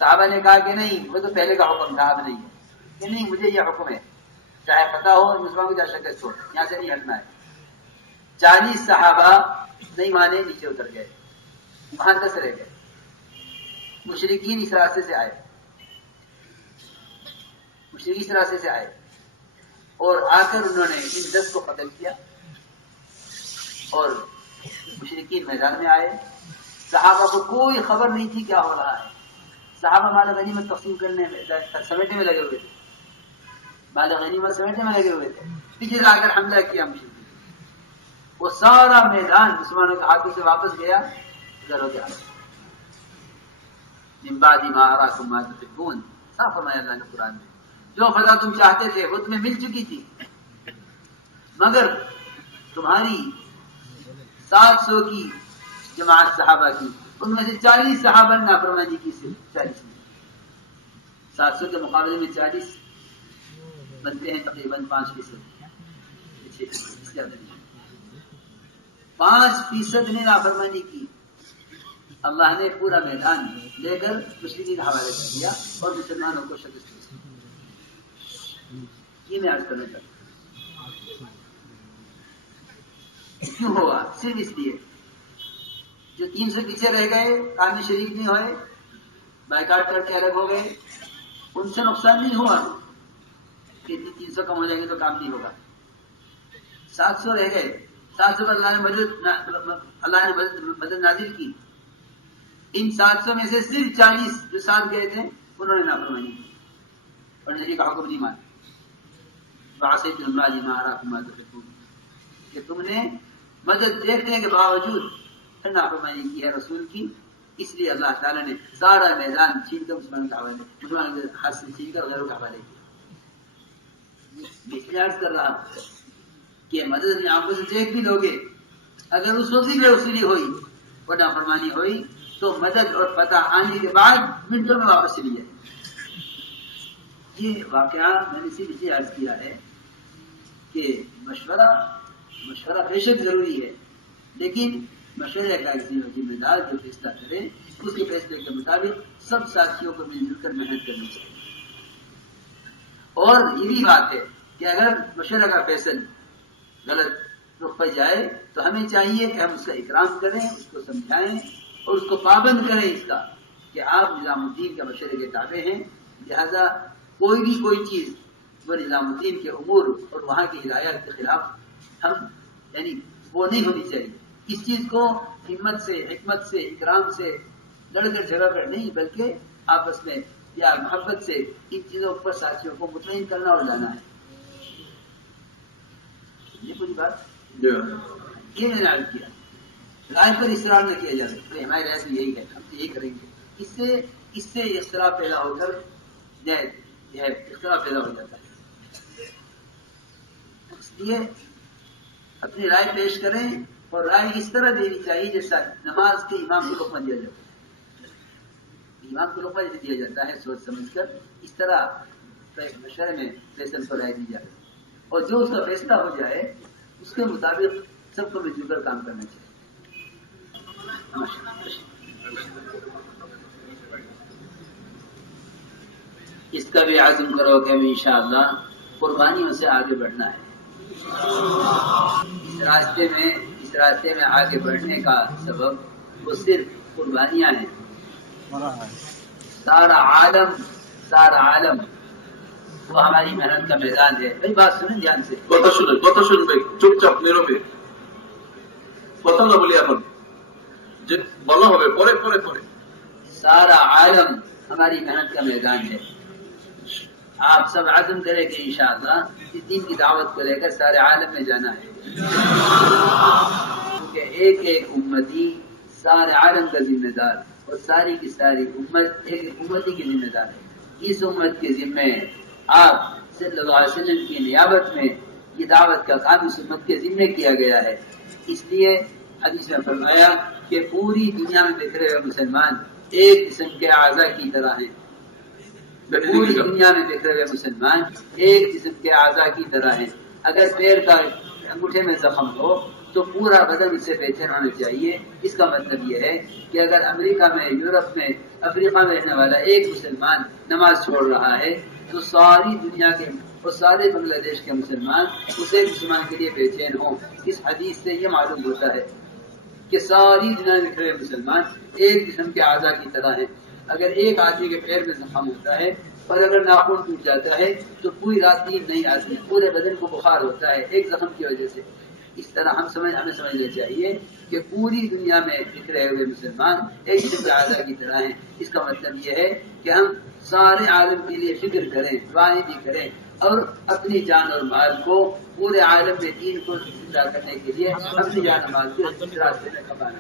صحابہ نے کہا کہ نہیں، وہ تو پہلے کا حکم تھا، اب نہیں ہے. کہ نہیں، مجھے یہ حکم ہے، چاہے پتہ ہو مسلمان کو جا شکست ہو، یہاں سے نہیں ہٹنا ہے. 40 صحابہ نہیں مانے، نیچے اتر گئے. وہاں 10 رہ گئے. مشرکین اس راستے سے آئے، مشرکین اس راستے سے آئے اور آ کر انہوں نے ان 10 کو قتل کیا. اور مشرکین میدان میں آئے. صحابہ کو کوئی خبر نہیں تھی کیا ہو رہا ہے. صحابہ مال غنیمت تقسیم کرنے میں سمیٹنے میں لگے ہوئے تھے، مال غنیمت سمیٹنے میں لگے ہوئے تھے. پیچھے سے آ کر حملہ کیا مشرکین. وہ سارا میدان مسلمانوں کے ہاتھوں سے واپس گیا. ادھر ہو گیا. من بعد ما اراکم ما تحبون، صاف فرمایا اللہ نے قرآن میں، جو فضا تم چاہتے تھے وہ تمہیں مل چکی تھی، مگر تمہاری 700 کی جماعت صحابہ کی، ان میں سے 40 صحابہ نے نافرمانی کی. صرف 40 نے. 700 کے مقابلے میں 40 بنتے ہیں تقریباً 5%. 5% نے نافرمانی کی. اللہ نے پورا میدان لے کر مشرکین کے حوالے کر دیا اور مسلمانوں کو شکست دی. یہ میں عرض کرنا چاہتا ہوں. کیوں ہوا؟ صرف اس لیے جو 300 پیچھے رہ گئے، کام میں شریک نہیں ہوئے، بائیکاٹ کر کے الگ ہو گئے، ان سے نقصان نہیں ہوا کہ 300 کم ہو جائیں گے تو کام نہیں ہوگا. 700 رہ گئے 700 پر اللہ نے مدد نازل کی. ان 700 میں سے صرف 40 جو ساتھ گئے تھے انہوں نے نافرمانی کی اور نبی کا حکم نہیں مانا. وعصیتم من بعد ما اراکم ما تحبون کہ تم نے مدد دیکھنے کے باوجود نافرمانی کی ہے رسول کی. اس لیے اللہ تعالیٰ نے سارا میدان چھین کر مسلمان کے ہاتھ سے چھین کر غیروں کے حوالے کیا. میں عرض کر رہا ہوں کہ مدد اپنی آنکھوں سے دیکھ بھی لوگے اگر اس وقت بے وصولی ہوئی اور نافرمانی ہوئی تو مدد اور پتہ آنے کے بعد منٹوں میں واپس چلی جائے. یہ واقعہ میں نے صرف اسے عرض کیا ہے کہ مشورہ بے شک ضروری ہے، لیکن مشورے کا ذمہ دار جو فیصلہ کرے اس کے فیصلے کے مطابق سب ساتھیوں کو مل جل کر محنت کرنی چاہیے. اور یہ بھی بات ہے کہ اگر مشورہ کا فیصل غلط رخ پر جائے تو ہمیں چاہیے کہ ہم اس کا اکرام کریں، اس کو سمجھائیں اور اس کو پابند کریں اس کا کہ آپ نظام الدین کے مشورے کے تابع ہیں، لہذا کوئی چیز جو نظام الدین کے امور اور وہاں کی ہدایات کے خلاف ہم وہ نہیں ہونی چاہیے. اس چیز کو ہمت سے، حکمت سے، اکرام سے، لڑ کر جھگڑ کر نہیں بلکہ آپس میں پیار محبت سے ان چیزوں پر ساتھیوں کو مطمئن کرنا اور لانا ہے. یہ پوری بات یہ میں نے عرض کیا. رائے پر اصرار نہ کیا جائے، ہماری رائے تو یہی ہے، ہم تو یہی کریں گے. اس سے اختلاف پیدا ہو کر اختلاف پیدا ہو جاتا ہے. اس لیے اپنی رائے پیش کریں اور رائے اس طرح دینی چاہیے جیسا نماز کے امام کو لقمہ دیا جاتا ہے. امام کو لقمہ دیا جاتا ہے سوچ سمجھ کر، اس طرح مشورے میں فیصل کو رائے دی جاتی ہے اور جو اس کا فیصلہ ہو جائے اس کے مطابق سب کو مل جل کر کام کرنا چاہیے. اس کا بھی عزم کرو کہ ہمیں انشاءاللہ قربانیوں سے آگے بڑھنا ہے. اس راستے میں آگے بڑھنے کا سبب وہ صرف قربانیاں ہیں. سارا عالم وہ ہماری محنت کا میدان ہے. بھائی بات سنیں دھیان سے. কথা শুনুন ভাই, চুপচাপ নীরবে কথা না বলি এখন, যে বলা হবে পরে পরে পরে. سارا عالم ہماری محنت کا میدان ہے. آپ سب عزم کریں کہ انشاءاللہ اس دین کی دعوت کو لے کر سارے عالم میں جانا ہے، کیونکہ ایک ایک امتی سارے عالم کا ذمہ دار اور ساری کی ساری امت ایک امتی کی ذمہ دار ہے. اس امت کے ذمے آپ صلی اللہ علیہ وسلم کی نیابت میں یہ دعوت کا کام اس امت کے ذمے کیا گیا ہے. اس لیے حدیث میں فرمایا کہ پوری دنیا میں بکھرے ہوئے مسلمان ایک قسم کے اعضاء کی طرح ہیں. پوری دنیا میں بکھرے ہوئے مسلمان ایک قسم کے اعضاء کی طرح ہیں. اگر پیر کا انگوٹھے میں زخم ہو تو پورا بدن اس سے بے چین ہونا چاہیے. اس کا مطلب یہ ہے کہ اگر امریکہ میں، یورپ میں، افریقہ میں رہنے والا ایک مسلمان نماز چھوڑ رہا ہے تو ساری دنیا کے اور سارے بنگلہ دیش کے مسلمان اس ایک مسلمان کے لیے بے چین ہوں. اس حدیث سے یہ معلوم ہوتا ہے کہ ساری دنیا میں بکھرے ہوئے مسلمان ایک قسم کے اعضاء کی طرح ہیں. اگر ایک آدمی کے پیر میں زخم ہوتا ہے اور اگر ناخن ٹوٹ جاتا ہے تو پوری رات نیند نہیں آتی، پورے بدن کو بخار ہوتا ہے ایک زخم کی وجہ سے. اس طرح ہمیں سمجھنا چاہیے کہ پوری دنیا میں بکھرے ہوئے مسلمان ایک قسم کے اعضاء کی طرح ہیں. اس کا مطلب یہ ہے کہ ہم سارے عالم کے لیے فکر کریں، دعائیں بھی کریں اور اپنی جان اور مال کو پورے عالم میں دین کو زندہ کرنے کے لیے اپنی جان اور مال کو اس راستے میں کھپائیں.